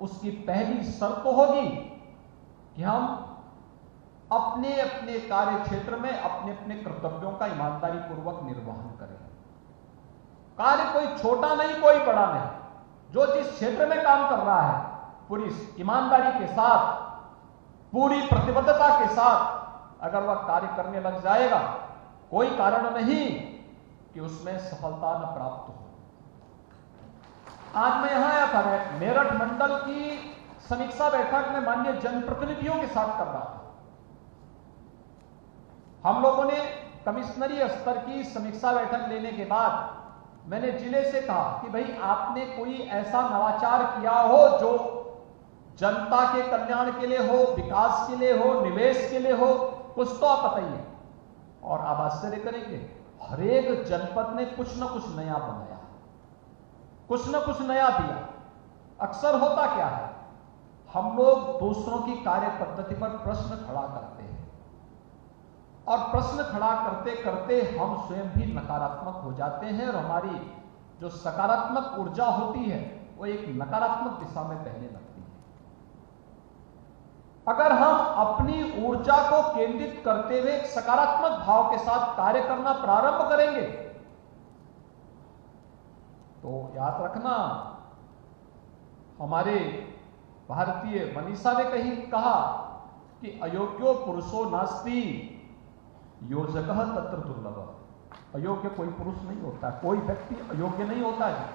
उसकी पहली शर्त तो होगी कि हम अपने अपने कार्य क्षेत्र में अपने अपने कर्तव्यों का ईमानदारी पूर्वक निर्वहन करें। कार्य कोई छोटा नहीं, कोई बड़ा नहीं, जो जिस क्षेत्र में काम कर रहा है पूरी ईमानदारी के साथ, पूरी प्रतिबद्धता के साथ अगर वह कार्य करने लग जाएगा, कोई कारण नहीं कि उसमें सफलता न प्राप्त हो। आज मैं यहां आया था, मेरठ मंडल की समीक्षा बैठक में माननीय जनप्रतिनिधियों के साथ कर रहा था। हम लोगों ने कमिश्नरी स्तर की समीक्षा बैठक लेने के बाद मैंने जिले से कहा कि भाई आपने कोई ऐसा नवाचार किया हो जो जनता के कल्याण के लिए हो, विकास के लिए हो, निवेश के लिए हो, कुछ तो आप बताइए। और आप आश्चर्य करेंगे, हर एक जनपद ने कुछ ना कुछ नया बनाया, कुछ ना कुछ नया दिया। अक्सर होता क्या है, हम लोग दूसरों की कार्य पद्धति पर प्रश्न खड़ा करते हैं और प्रश्न खड़ा करते करते हम स्वयं भी नकारात्मक हो जाते हैं और हमारी जो सकारात्मक ऊर्जा होती है वो एक नकारात्मक दिशा में बहने लगती है। अगर हम अपनी ऊर्जा को केंद्रित करते हुए एक सकारात्मक भाव के साथ कार्य करना प्रारंभ करेंगे तो याद रखना, हमारे भारतीय मनीषा ने कहा कि अयोग्यो पुरुषो नास्ति योजकः तत्र दुर्लभः। अयोग्य कोई पुरुष नहीं होता, कोई व्यक्ति अयोग्य नहीं होता है।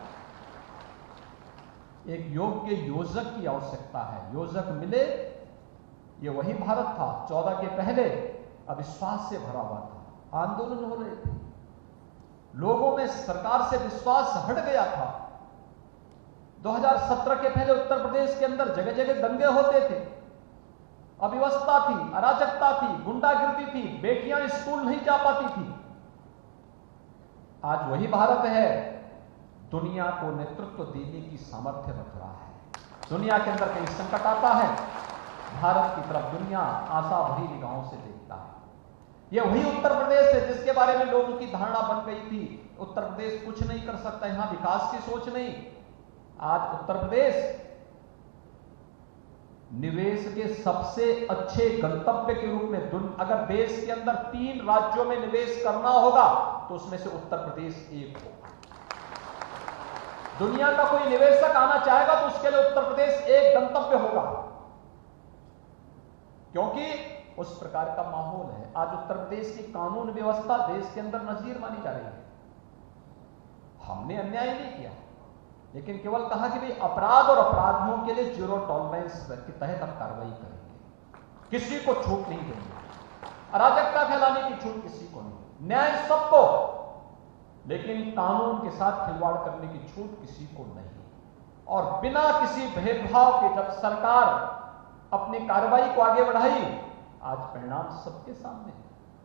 एक योग्य योजक की आवश्यकता है। योजक मिले, ये वही भारत था 14 के पहले अविश्वास से भरा हुआ था, आंदोलन हो रहे थे, लोगों में सरकार से विश्वास हट गया था। 2017 के पहले उत्तर प्रदेश के अंदर जगह जगह दंगे होते थे, अव्यवस्था थी, अराजकता थी, गुंडागिर्दी थी, बेटियां स्कूल नहीं जा पाती थी। आज वही भारत है, दुनिया को नेतृत्व देने की सामर्थ्य रख रहा है। दुनिया के अंदर कहीं संकट आता है, भारत की तरफ दुनिया आशा भरी निगाहों से देखता है। यह वही उत्तर प्रदेश है जिसके बारे में लोगों की धारणा बन गई थी, उत्तर प्रदेश कुछ नहीं कर सकता, यहां विकास की सोच नहीं। आज उत्तर प्रदेश निवेश के सबसे अच्छे गंतव्य के रूप में, अगर देश के अंदर 3 राज्यों में निवेश करना होगा तो उसमें से उत्तर प्रदेश एक होगा। दुनिया का कोई निवेशक आना चाहेगा तो उसके लिए उत्तर प्रदेश एक गंतव्य होगा, क्योंकि उस प्रकार का माहौल है। आज उत्तर प्रदेश की कानून व्यवस्था देश के अंदर नजीर मानी जा रही है। हमने अन्याय नहीं किया, लेकिन केवल कहा कि भाई अपराध और अपराधियों के लिए 0 टॉलरेंस के तहत हम कार्रवाई करेंगे, किसी को छूट नहीं देंगे, अराजकता फैलाने की छूट किसी को नहीं, न्याय सबको, लेकिन कानून के साथ खिलवाड़ करने की छूट किसी को नहीं। और बिना किसी भेदभाव के जब सरकार अपनी कार्रवाई को आगे बढ़ाई, आज परिणाम सबके सामने।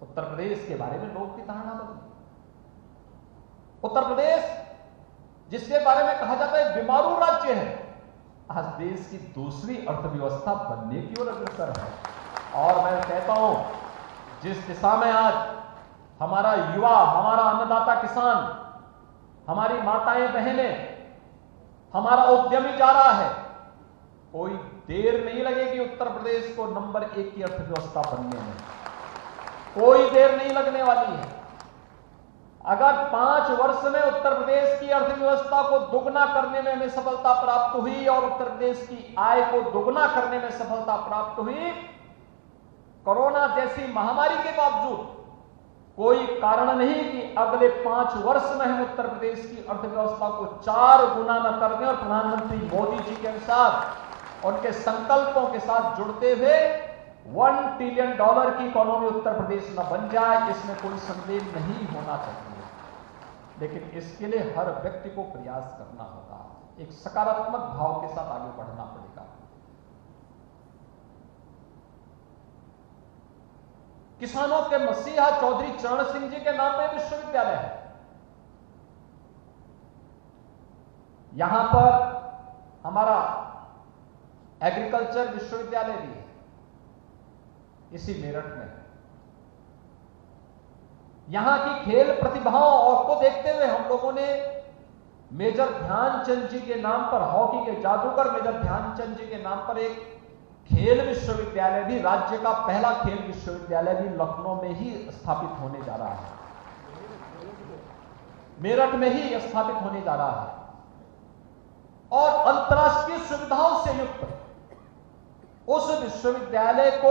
उत्तर प्रदेश के बारे में लोग की धारणा बदली। उत्तर प्रदेश जिसके बारे में कहा जाता है बीमारू राज्य है, आज देश की दूसरी अर्थव्यवस्था बनने की ओर अग्रसर है। और मैं कहता हूं, जिस दिशा में आज हमारा युवा, हमारा अन्नदाता किसान, हमारी माताएं बहनें, हमारा उद्यमी जा रहा है, कोई देर नहीं लगेगी उत्तर प्रदेश को नंबर 1 की अर्थव्यवस्था बनने में, कोई देर नहीं लगने वाली है। अगर 5 वर्ष में उत्तर प्रदेश की अर्थव्यवस्था को दुगना करने में हमें सफलता प्राप्त हुई और उत्तर प्रदेश की आय को दुगना करने में सफलता प्राप्त हुई, कोरोना जैसी महामारी के बावजूद कोई कारण नहीं कि अगले 5 वर्ष में हम उत्तर प्रदेश की अर्थव्यवस्था को 4 गुना न कर दें और प्रधानमंत्री मोदी जी के अनुसार उनके संकल्पों के साथ जुड़ते हुए $1 ट्रिलियन की इकोनॉमी उत्तर प्रदेश न बन जाए, इसमें कोई संदेह नहीं होना चाहिए। लेकिन इसके लिए हर व्यक्ति को प्रयास करना होगा, एक सकारात्मक भाव के साथ आगे बढ़ना पड़ेगा। किसानों के मसीहा चौधरी चरण सिंह जी के नाम पे विश्वविद्यालय है। यहां पर हमारा एग्रीकल्चर विश्वविद्यालय भी है, इसी मेरठ में। यहां की खेल प्रतिभाओं और को देखते हुए हम लोगों ने मेजर ध्यानचंद जी के नाम पर, हॉकी के जादूगर मेजर ध्यानचंद जी के नाम पर एक खेल विश्वविद्यालय भी, राज्य का पहला खेल विश्वविद्यालय भी लखनऊ में ही स्थापित होने जा रहा है, मेरठ में ही स्थापित होने जा रहा है। और अंतर्राष्ट्रीय सुविधाओं से युक्त उस विश्वविद्यालय को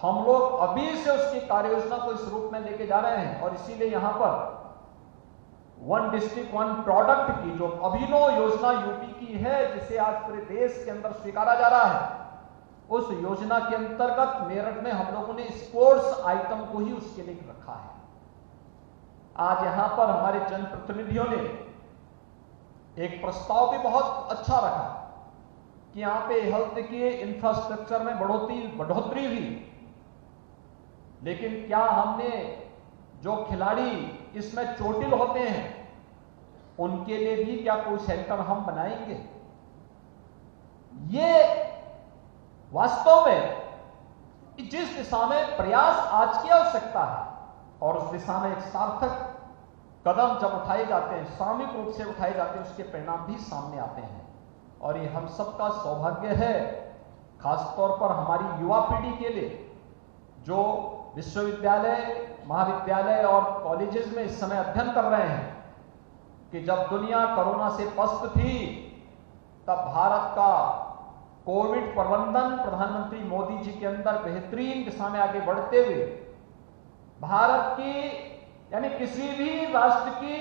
हम लोग अभी से उसकी कार्य योजना को इस रूप में लेके जा रहे हैं। और इसीलिए यहां पर 1 डिस्ट्रिक्ट 1 प्रोडक्ट की जो अभिनव योजना यूपी की है, जिसे आज पूरे देश के अंदर स्वीकारा जा रहा है, उस योजना के अंतर्गत मेरठ में हम लोगों ने स्पोर्ट्स आइटम को ही उसके लिए रखा है। आज यहां पर हमारे जनप्रतिनिधियों ने एक प्रस्ताव भी बहुत अच्छा रखा कि यहां पे हेल्थ के इंफ्रास्ट्रक्चर में बढ़ोतरी हुई, लेकिन क्या हमने जो खिलाड़ी इसमें चोटिल होते हैं उनके लिए भी क्या कोई सेंटर हम बनाएंगे? ये वास्तव में जिस दिशा में प्रयास आज की आवश्यकता है और उस दिशा में एक सार्थक कदम जब उठाए जाते हैं, सामूहिक रूप से उठाए जाते हैं, उसके परिणाम भी सामने आते हैं। और ये हम सबका सौभाग्य है, खासतौर पर हमारी युवा पीढ़ी के लिए जो विश्वविद्यालय, महाविद्यालय और कॉलेजेस में इस समय अध्ययन कर रहे हैं, कि जब दुनिया कोरोना से पस्त थी तब भारत का कोविड प्रबंधन प्रधानमंत्री मोदी जी के अंदर बेहतरीन दिशा में आगे बढ़ते हुए भारत की यानी किसी भी राष्ट्र की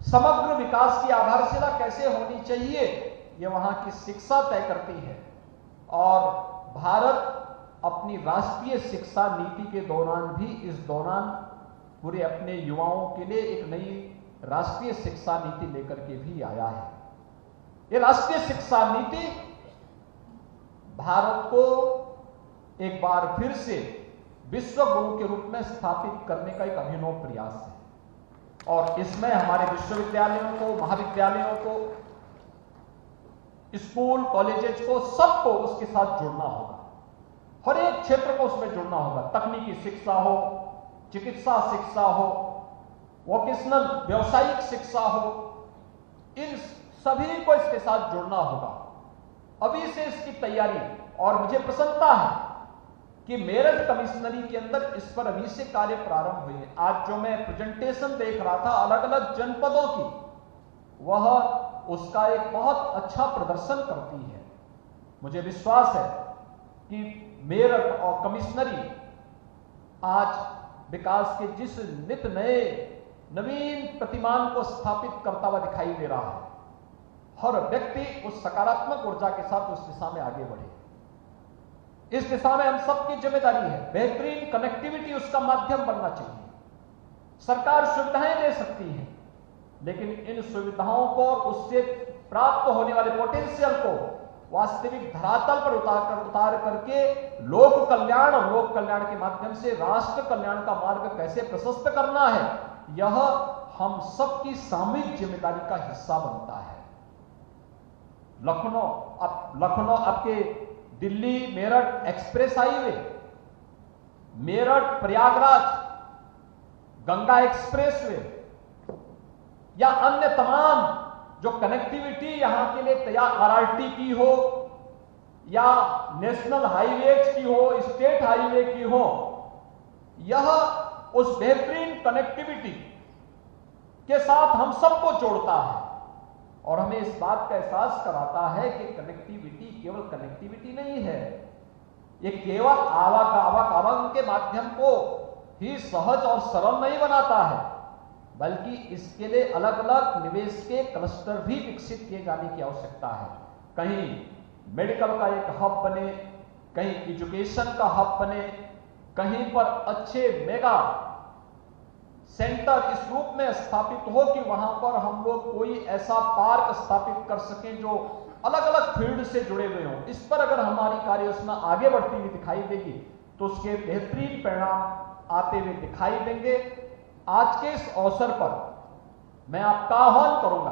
समग्र विकास की आधारशिला कैसे होनी चाहिए, यह वहां की शिक्षा तय करती है। और भारत अपनी राष्ट्रीय शिक्षा नीति के दौरान भी इस दौरान पूरे अपने युवाओं के लिए एक नई राष्ट्रीय शिक्षा नीति लेकर के भी आया है। ये राष्ट्रीय शिक्षा नीति भारत को एक बार फिर से विश्व गुरु के रूप में स्थापित करने का एक अभिनव प्रयास है। और इसमें हमारे विश्वविद्यालयों को, महाविद्यालयों को, स्कूल, कॉलेजेस को, सबको उसके साथ जुड़ना होगा, हर एक क्षेत्र को उसमें जुड़ना होगा। तकनीकी शिक्षा हो, चिकित्सा शिक्षा हो, वोकेशनल व्यावसायिक शिक्षा हो, इन सभी को इसके साथ जुड़ना होगा। अभी से इसकी तैयारी, और मुझे प्रसन्नता है कि मेरठ कमिश्नरी के अंदर इस पर अभी से कार्य प्रारंभ हुए हैं। आज जो मैं प्रेजेंटेशन देख रहा था अलग अलग जनपदों की, वह उसका एक बहुत अच्छा प्रदर्शन करती है। मुझे विश्वास है कि मेरठ और कमिश्नरी आज विकास के जिस नित नए नवीन प्रतिमान को स्थापित करता हुआ दिखाई दे रहा है, हर व्यक्ति उस सकारात्मक ऊर्जा के साथ उस दिशा में आगे बढ़े। इस दिशा में हम सबकी जिम्मेदारी है। बेहतरीन कनेक्टिविटी उसका माध्यम बनना चाहिए। सरकार सुविधाएं दे सकती है, लेकिन इन सुविधाओं को और उससे प्राप्त होने वाले पोटेंशियल को वास्तविक धरातल पर उतार करके लोक कल्याण और लोक कल्याण के माध्यम से राष्ट्र कल्याण का मार्ग कैसे प्रशस्त करना है, यह हम सबकी सामूहिक जिम्मेदारी का हिस्सा बनता है। लखनऊ आपके Delhi Meerut express highway, Meerut Prayagraj Ganga expressway या अन्य तमाम जो कनेक्टिविटी यहां के लिए तैयार आरआरटी की हो या नेशनल हाईवेज की हो, स्टेट हाईवे की हो, यह उस बेहतरीन कनेक्टिविटी के साथ हम सबको जोड़ता है और हमें इस बात का एहसास कराता है कि कनेक्टिविटी केवल कनेक्टिविटी नहीं है, ये केवल आवागमन के माध्यम को ही सहज और सरल नहीं बनाता है, बल्कि इसके लिए अलग अलग निवेश के क्लस्टर भी विकसित किए जाने की आवश्यकता है। कहीं मेडिकल का एक हब बने, कहीं एजुकेशन का हब बने, कहीं पर अच्छे मेगा सेंटर इस रूप में स्थापित हो कि वहां पर हम लोग कोई ऐसा पार्क स्थापित कर सकें जो अलग अलग फील्ड से जुड़े हुए हों। इस पर अगर हमारी कार्य योजना आगे बढ़ती हुई दिखाई देगी तो उसके बेहतरीन परिणाम आते हुए दिखाई देंगे। आज के इस अवसर पर मैं आपका आह्वान करूंगा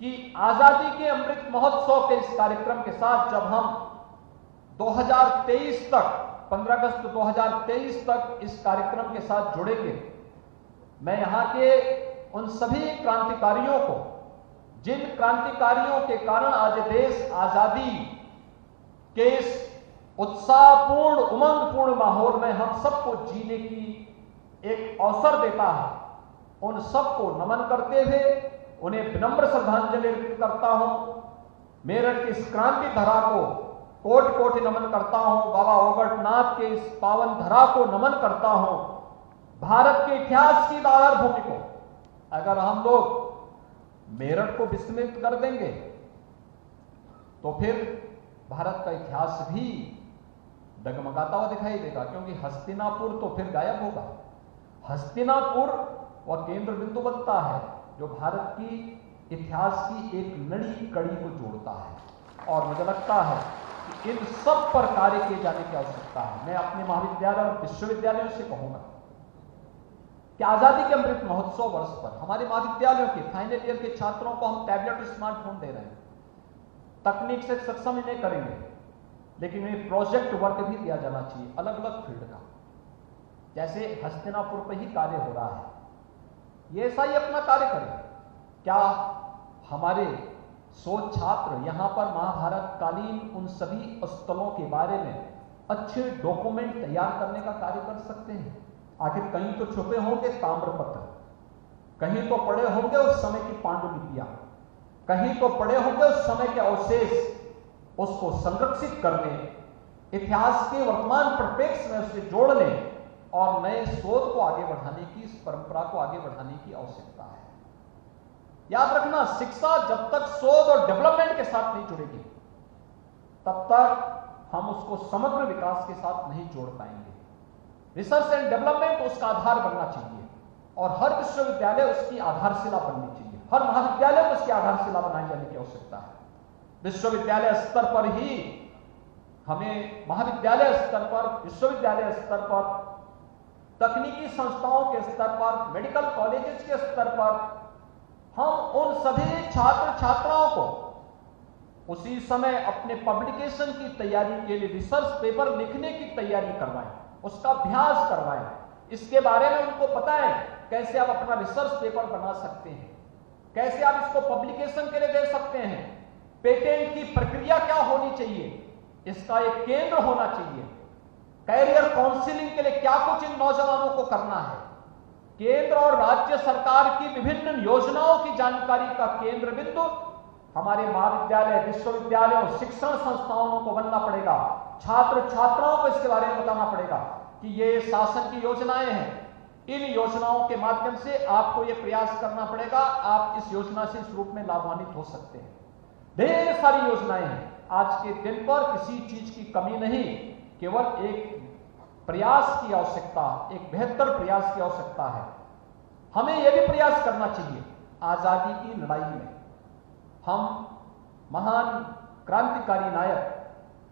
कि आजादी के अमृत महोत्सव के इस कार्यक्रम के साथ जब हम 2023 तक 15 अगस्त 2023 तक इस कार्यक्रम के साथ जुड़ेंगे, मैं यहां के उन सभी क्रांतिकारियों को, जिन क्रांतिकारियों के कारण आज देश आजादी के इस उत्साहपूर्ण उमंगपूर्ण माहौल में हम सबको जीने की एक अवसर देता है, उन सबको नमन करते हुए उन्हें विनम्र श्रद्धांजलि अर्पित करता हूं। मेरठ की इस क्रांति धरा को कोटि कोटि नमन करता हूं। बाबा ओगटनाथ के इस पावन धरा को नमन करता हूं। भारत के इतिहास की आधारभूमि को अगर हम लोग मेरठ को विस्मृत कर देंगे तो फिर भारत का इतिहास भी डगमगाता हुआ दिखाई देगा, क्योंकि हस्तिनापुर तो फिर गायब होगा। हस्तिनापुर वह केंद्र बिंदु बनता है जो भारत की इतिहास की एक नई कड़ी को जोड़ता है, और मुझे लगता है कि इन सब पर कार्य किए जाने की आवश्यकता है। मैं अपने महाविद्यालय और विश्वविद्यालयों से कहूंगा कि आजादी के अमृत महोत्सव वर्ष पर हमारे महाविद्यालयों के फाइनल ईयर के छात्रों को हम टैबलेट और स्मार्टफोन दे रहे हैं। तकनीक से सक्षम ही नहीं करेंगे, लेकिन ये प्रोजेक्ट वर्क भी दिया जाना चाहिए अलग अलग फील्ड का, जैसे हस्तिनापुर पर ही कार्य हो रहा है, ये ऐसा ही अपना कार्य करें। क्या हमारे 100 छात्र यहां पर महाभारत कालीन उन सभी स्थलों के बारे में अच्छे डॉक्यूमेंट तैयार करने का कार्य कर सकते हैं? आखिर कहीं तो छुपे होंगे ताम्रपत्र, कहीं तो पड़े होंगे उस समय की पांडुलिपियां, कहीं तो पड़े होंगे उस समय के अवशेष, उसको संरक्षित करने, इतिहास के वर्तमान परिप्रेक्ष्य में उसे जोड़ने और नए शोध को आगे बढ़ाने की, इस परंपरा को आगे बढ़ाने की आवश्यकता है। याद रखना, शिक्षा जब तक शोध और डेवलपमेंट के साथ नहीं जुड़ेगी तब तक हम उसको समग्र विकास के साथ नहीं जोड़ पाएंगे। रिसर्च एंड डेवलपमेंट उसका आधार बनना चाहिए और हर विश्वविद्यालय उसकी आधारशिला बननी चाहिए, हर महाविद्यालय को उसकी आधारशिला बनाई जाने की आवश्यकता है। विश्वविद्यालय स्तर पर ही हमें, महाविद्यालय स्तर पर, विश्वविद्यालय स्तर पर, तकनीकी संस्थाओं के स्तर पर, मेडिकल कॉलेजेस के स्तर पर हम उन सभी छात्र छात्राओं को उसी समय अपने पब्लिकेशन की तैयारी के लिए रिसर्च पेपर लिखने की तैयारी करवाएं, उसका अभ्यास करवाएं, इसके बारे में उनको पता है कैसे आप अपना रिसर्च पेपर बना सकते हैं, कैसे आप इसको पब्लिकेशन के लिए दे सकते हैं, पेटेंट की प्रक्रिया क्या होनी चाहिए, इसका एक केंद्र होना चाहिए, कैरियर काउंसलिंग के लिए क्या कुछ इन नौजवानों को करना है, केंद्र और राज्य सरकार की विभिन्न योजनाओं की जानकारी का केंद्र बिंदु हमारे महाविद्यालय, विश्वविद्यालयों, शिक्षण संस्थाओं को बनना पड़ेगा। छात्र छात्राओं को इसके बारे में बताना पड़ेगा कि ये शासन की योजनाएं हैं, इन योजनाओं के माध्यम से आपको ये प्रयास करना पड़ेगा, आप इस योजना से इस रूप में लाभान्वित हो सकते हैं। ढेर सारी योजनाएं हैं, आज के दिन पर किसी चीज की कमी नहीं, केवल एक प्रयास की आवश्यकता, एक बेहतर प्रयास की आवश्यकता है। हमें यह भी प्रयास करना चाहिए, आजादी की लड़ाई में हम महान क्रांतिकारी नायक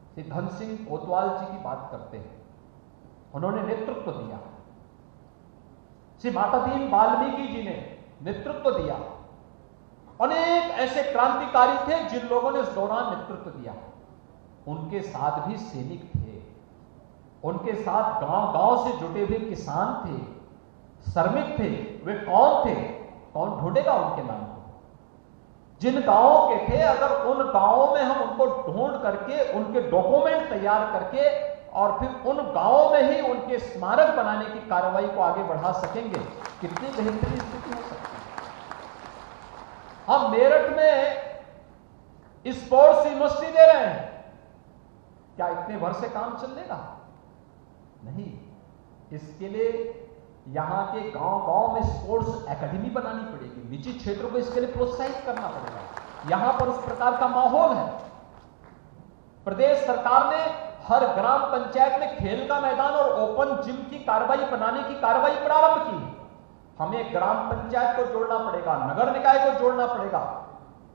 श्री धन सिंह कोतवाल जी की बात करते हैं, उन्होंने नेतृत्व दिया। श्री माता दीन वाल्मीकि जी ने नेतृत्व दिया। अनेक ऐसे क्रांतिकारी थे जिन लोगों ने इस दौरान नेतृत्व दिया। उनके साथ भी सैनिक थे, उनके साथ गांव गांव से जुटे हुए किसान थे, श्रमिक थे। वे कौन थे? कौन ढूंढेगा उनके नाम को? जिन गांवों के थे, अगर उन गांवों में हम उनको ढूंढ करके उनके डॉक्यूमेंट तैयार करके और फिर उन गांवों में ही उनके स्मारक बनाने की कार्रवाई को आगे बढ़ा सकेंगे, कितनी बेहतरीन स्थिति हो सकती है। हम मेरठ में स्पोर्ट्स यूनिवर्सिटी दे रहे हैं, क्या इतने भर से काम चलेगा? नहीं। इसके लिए यहां के गांव-गांव में स्पोर्ट्स एकेडमी बनानी पड़ेगी, निजी क्षेत्रों को इसके लिए प्रोत्साहित करना पड़ेगा। यहां पर उस प्रकार का माहौल है। प्रदेश सरकार ने हर ग्राम पंचायत में खेल का मैदान और ओपन जिम की कार्रवाई बनाने की कार्रवाई प्रारंभ की। हमें ग्राम पंचायत को जोड़ना पड़ेगा, नगर निकाय को जोड़ना पड़ेगा,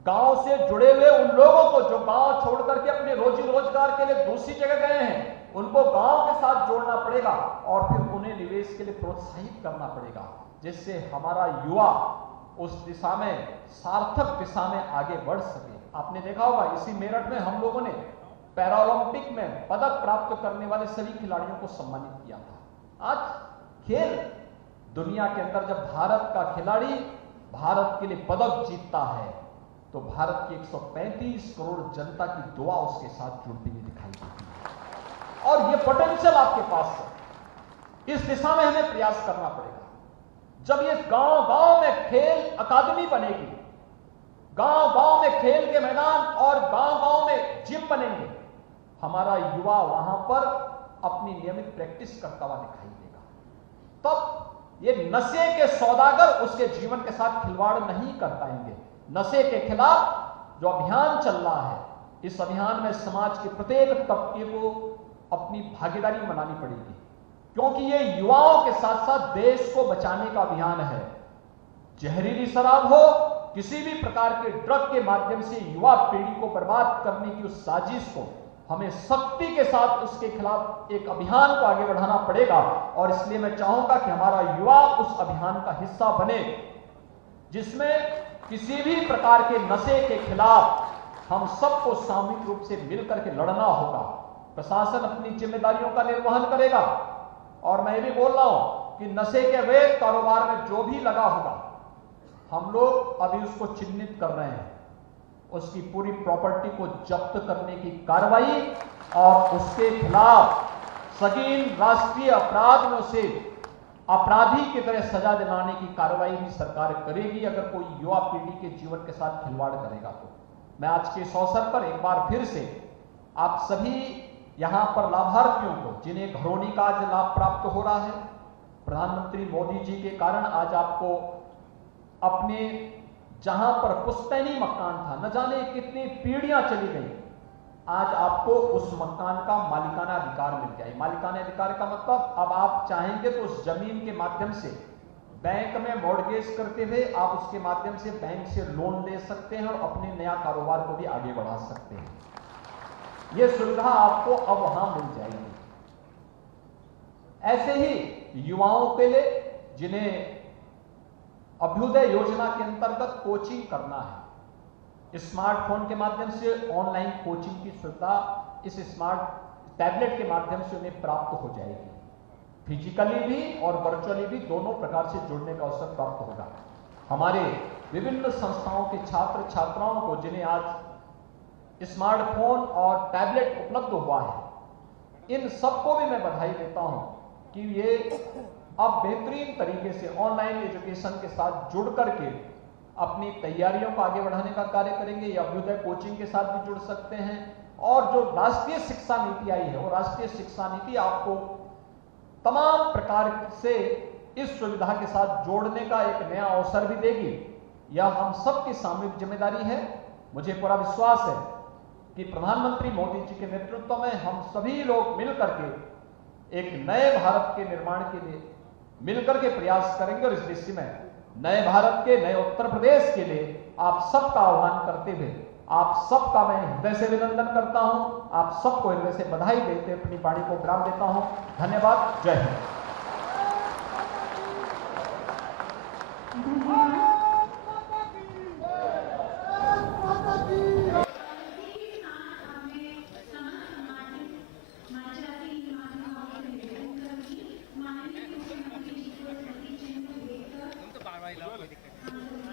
गांव से जुड़े हुए उन लोगों को जो गांव छोड़ करके अपने रोजी रोजगार के लिए दूसरी जगह गए हैं, उनको गांव के साथ जोड़ना पड़ेगा और फिर उन्हें निवेश के लिए प्रोत्साहित करना पड़ेगा, जिससे हमारा युवा उस दिशा में, सार्थक दिशा में आगे बढ़ सके। आपने देखा होगा, इसी मेरठ में हम लोगों ने पैरालंपिक में पदक प्राप्त करने वाले सभी खिलाड़ियों को सम्मानित किया था। आज खेल दुनिया के अंदर जब भारत का खिलाड़ी भारत के लिए पदक जीतता है तो भारत की 135 करोड़ जनता की दुआ उसके साथ जुड़ती हुई दिखाई देती है। और ये पोटेंशियल आपके पास है, इस दिशा में हमें प्रयास करना पड़ेगा। जब ये गांव-गांव में खेल अकादमी बनेगी, गांव-गांव में खेल के मैदान और गांव-गांव में जिम बनेंगे, हमारा युवा वहां पर अपनी नियमित प्रैक्टिस करता हुआ दिखाई देगा। तब ये नशे के सौदागर उसके जीवन के साथ खिलवाड़ नहीं कर पाएंगे। नशे के खिलाफ जो अभियान चल रहा है, इस अभियान में समाज के प्रत्येक तबके को अपनी भागीदारी बनानी पड़ेगी, क्योंकि ये युवाओं के साथ साथ देश को बचाने का अभियान है। जहरीली शराब हो, किसी भी प्रकार के ड्रग के माध्यम से युवा पीढ़ी को बर्बाद करने की उस साजिश को हमें सख्ती के साथ उसके खिलाफ एक अभियान को आगे बढ़ाना पड़ेगा। और इसलिए मैं चाहूंगा कि हमारा युवा उस अभियान का हिस्सा बने, जिसमें किसी भी प्रकार के नशे के खिलाफ हम सबको सामूहिक रूप से मिलकर के लड़ना होगा। प्रशासन अपनी जिम्मेदारियों का निर्वहन करेगा और मैं भी बोल रहा हूं कि नशे के अवैध कारोबार में जो भी लगा होगा, हम लोग अभी उसको चिन्हित कर रहे हैं, उसकी पूरी प्रॉपर्टी को जब्त करने की कार्रवाई और उसके खिलाफ सगीन राष्ट्रीय अपराध में उसे अपराधी की तरह सजा दिलाने की कार्रवाई भी सरकार करेगी अगर कोई युवा पीढ़ी के जीवन के साथ खिलवाड़ करेगा तो। मैं आज के इस अवसर पर एक बार फिर से आप सभी यहां पर लाभार्थियों को, जिन्हें घरौनी का आज लाभ प्राप्त हो रहा है, प्रधानमंत्री मोदी जी के कारण आज आपको अपने जहां पर पुश्तैनी मकान था, न जाने कितनी पीढ़ियां चली गई, आज आपको उस मकान का मालिकाना अधिकार मिल गया। मालिकाना अधिकार का मतलब अब आप चाहेंगे तो उस जमीन के माध्यम से बैंक में मॉर्गेज करते हुए आप उसके माध्यम से बैंक से लोन ले सकते हैं और अपने नया कारोबार को भी आगे बढ़ा सकते हैं। यह सुविधा आपको अब वहां मिल जाएगी। ऐसे ही युवाओं के लिए जिन्हें अभ्युदय योजना के अंतर्गत कोचिंग करना है, स्मार्टफोन के माध्यम से ऑनलाइन कोचिंग की सुविधा इस स्मार्ट टैबलेट के माध्यम से उन्हें प्राप्त हो जाएगी। फिजिकली भी और वर्चुअली भी दोनों प्रकार से जुड़ने का अवसर प्राप्त होगा। हमारे विभिन्न संस्थाओं के छात्र छात्राओं को जिन्हें आज स्मार्टफोन और टैबलेट उपलब्ध हुआ है, इन सबको भी मैं बधाई देता हूं कि ये अब बेहतरीन तरीके से ऑनलाइन एजुकेशन के साथ जुड़ करके अपनी तैयारियों को आगे बढ़ाने का कार्य करेंगे। या अभ्युदय कोचिंग के साथ भी जुड़ सकते हैं। और जो राष्ट्रीय शिक्षा नीति आई है, वो राष्ट्रीय शिक्षा नीति आपको तमाम प्रकार से इस सुविधा के साथ जोड़ने का एक नया अवसर भी देगी। यह हम सबकी सामूहिक जिम्मेदारी है। मुझे पूरा विश्वास है कि प्रधानमंत्री मोदी जी के नेतृत्व में हम सभी लोग मिलकर के एक नए भारत के निर्माण के लिए मिलकर के प्रयास करेंगे। और इस दिशा में नए भारत के, नए उत्तर प्रदेश के लिए आप सबका आह्वान करते हुए आप सबका मैं हृदय से अभिनंदन करता हूं। आप सबको हृदय से बधाई देते अपनी वाणी को विराम देता हूं। धन्यवाद। जय हिंद। कोई दिक्कत नहीं।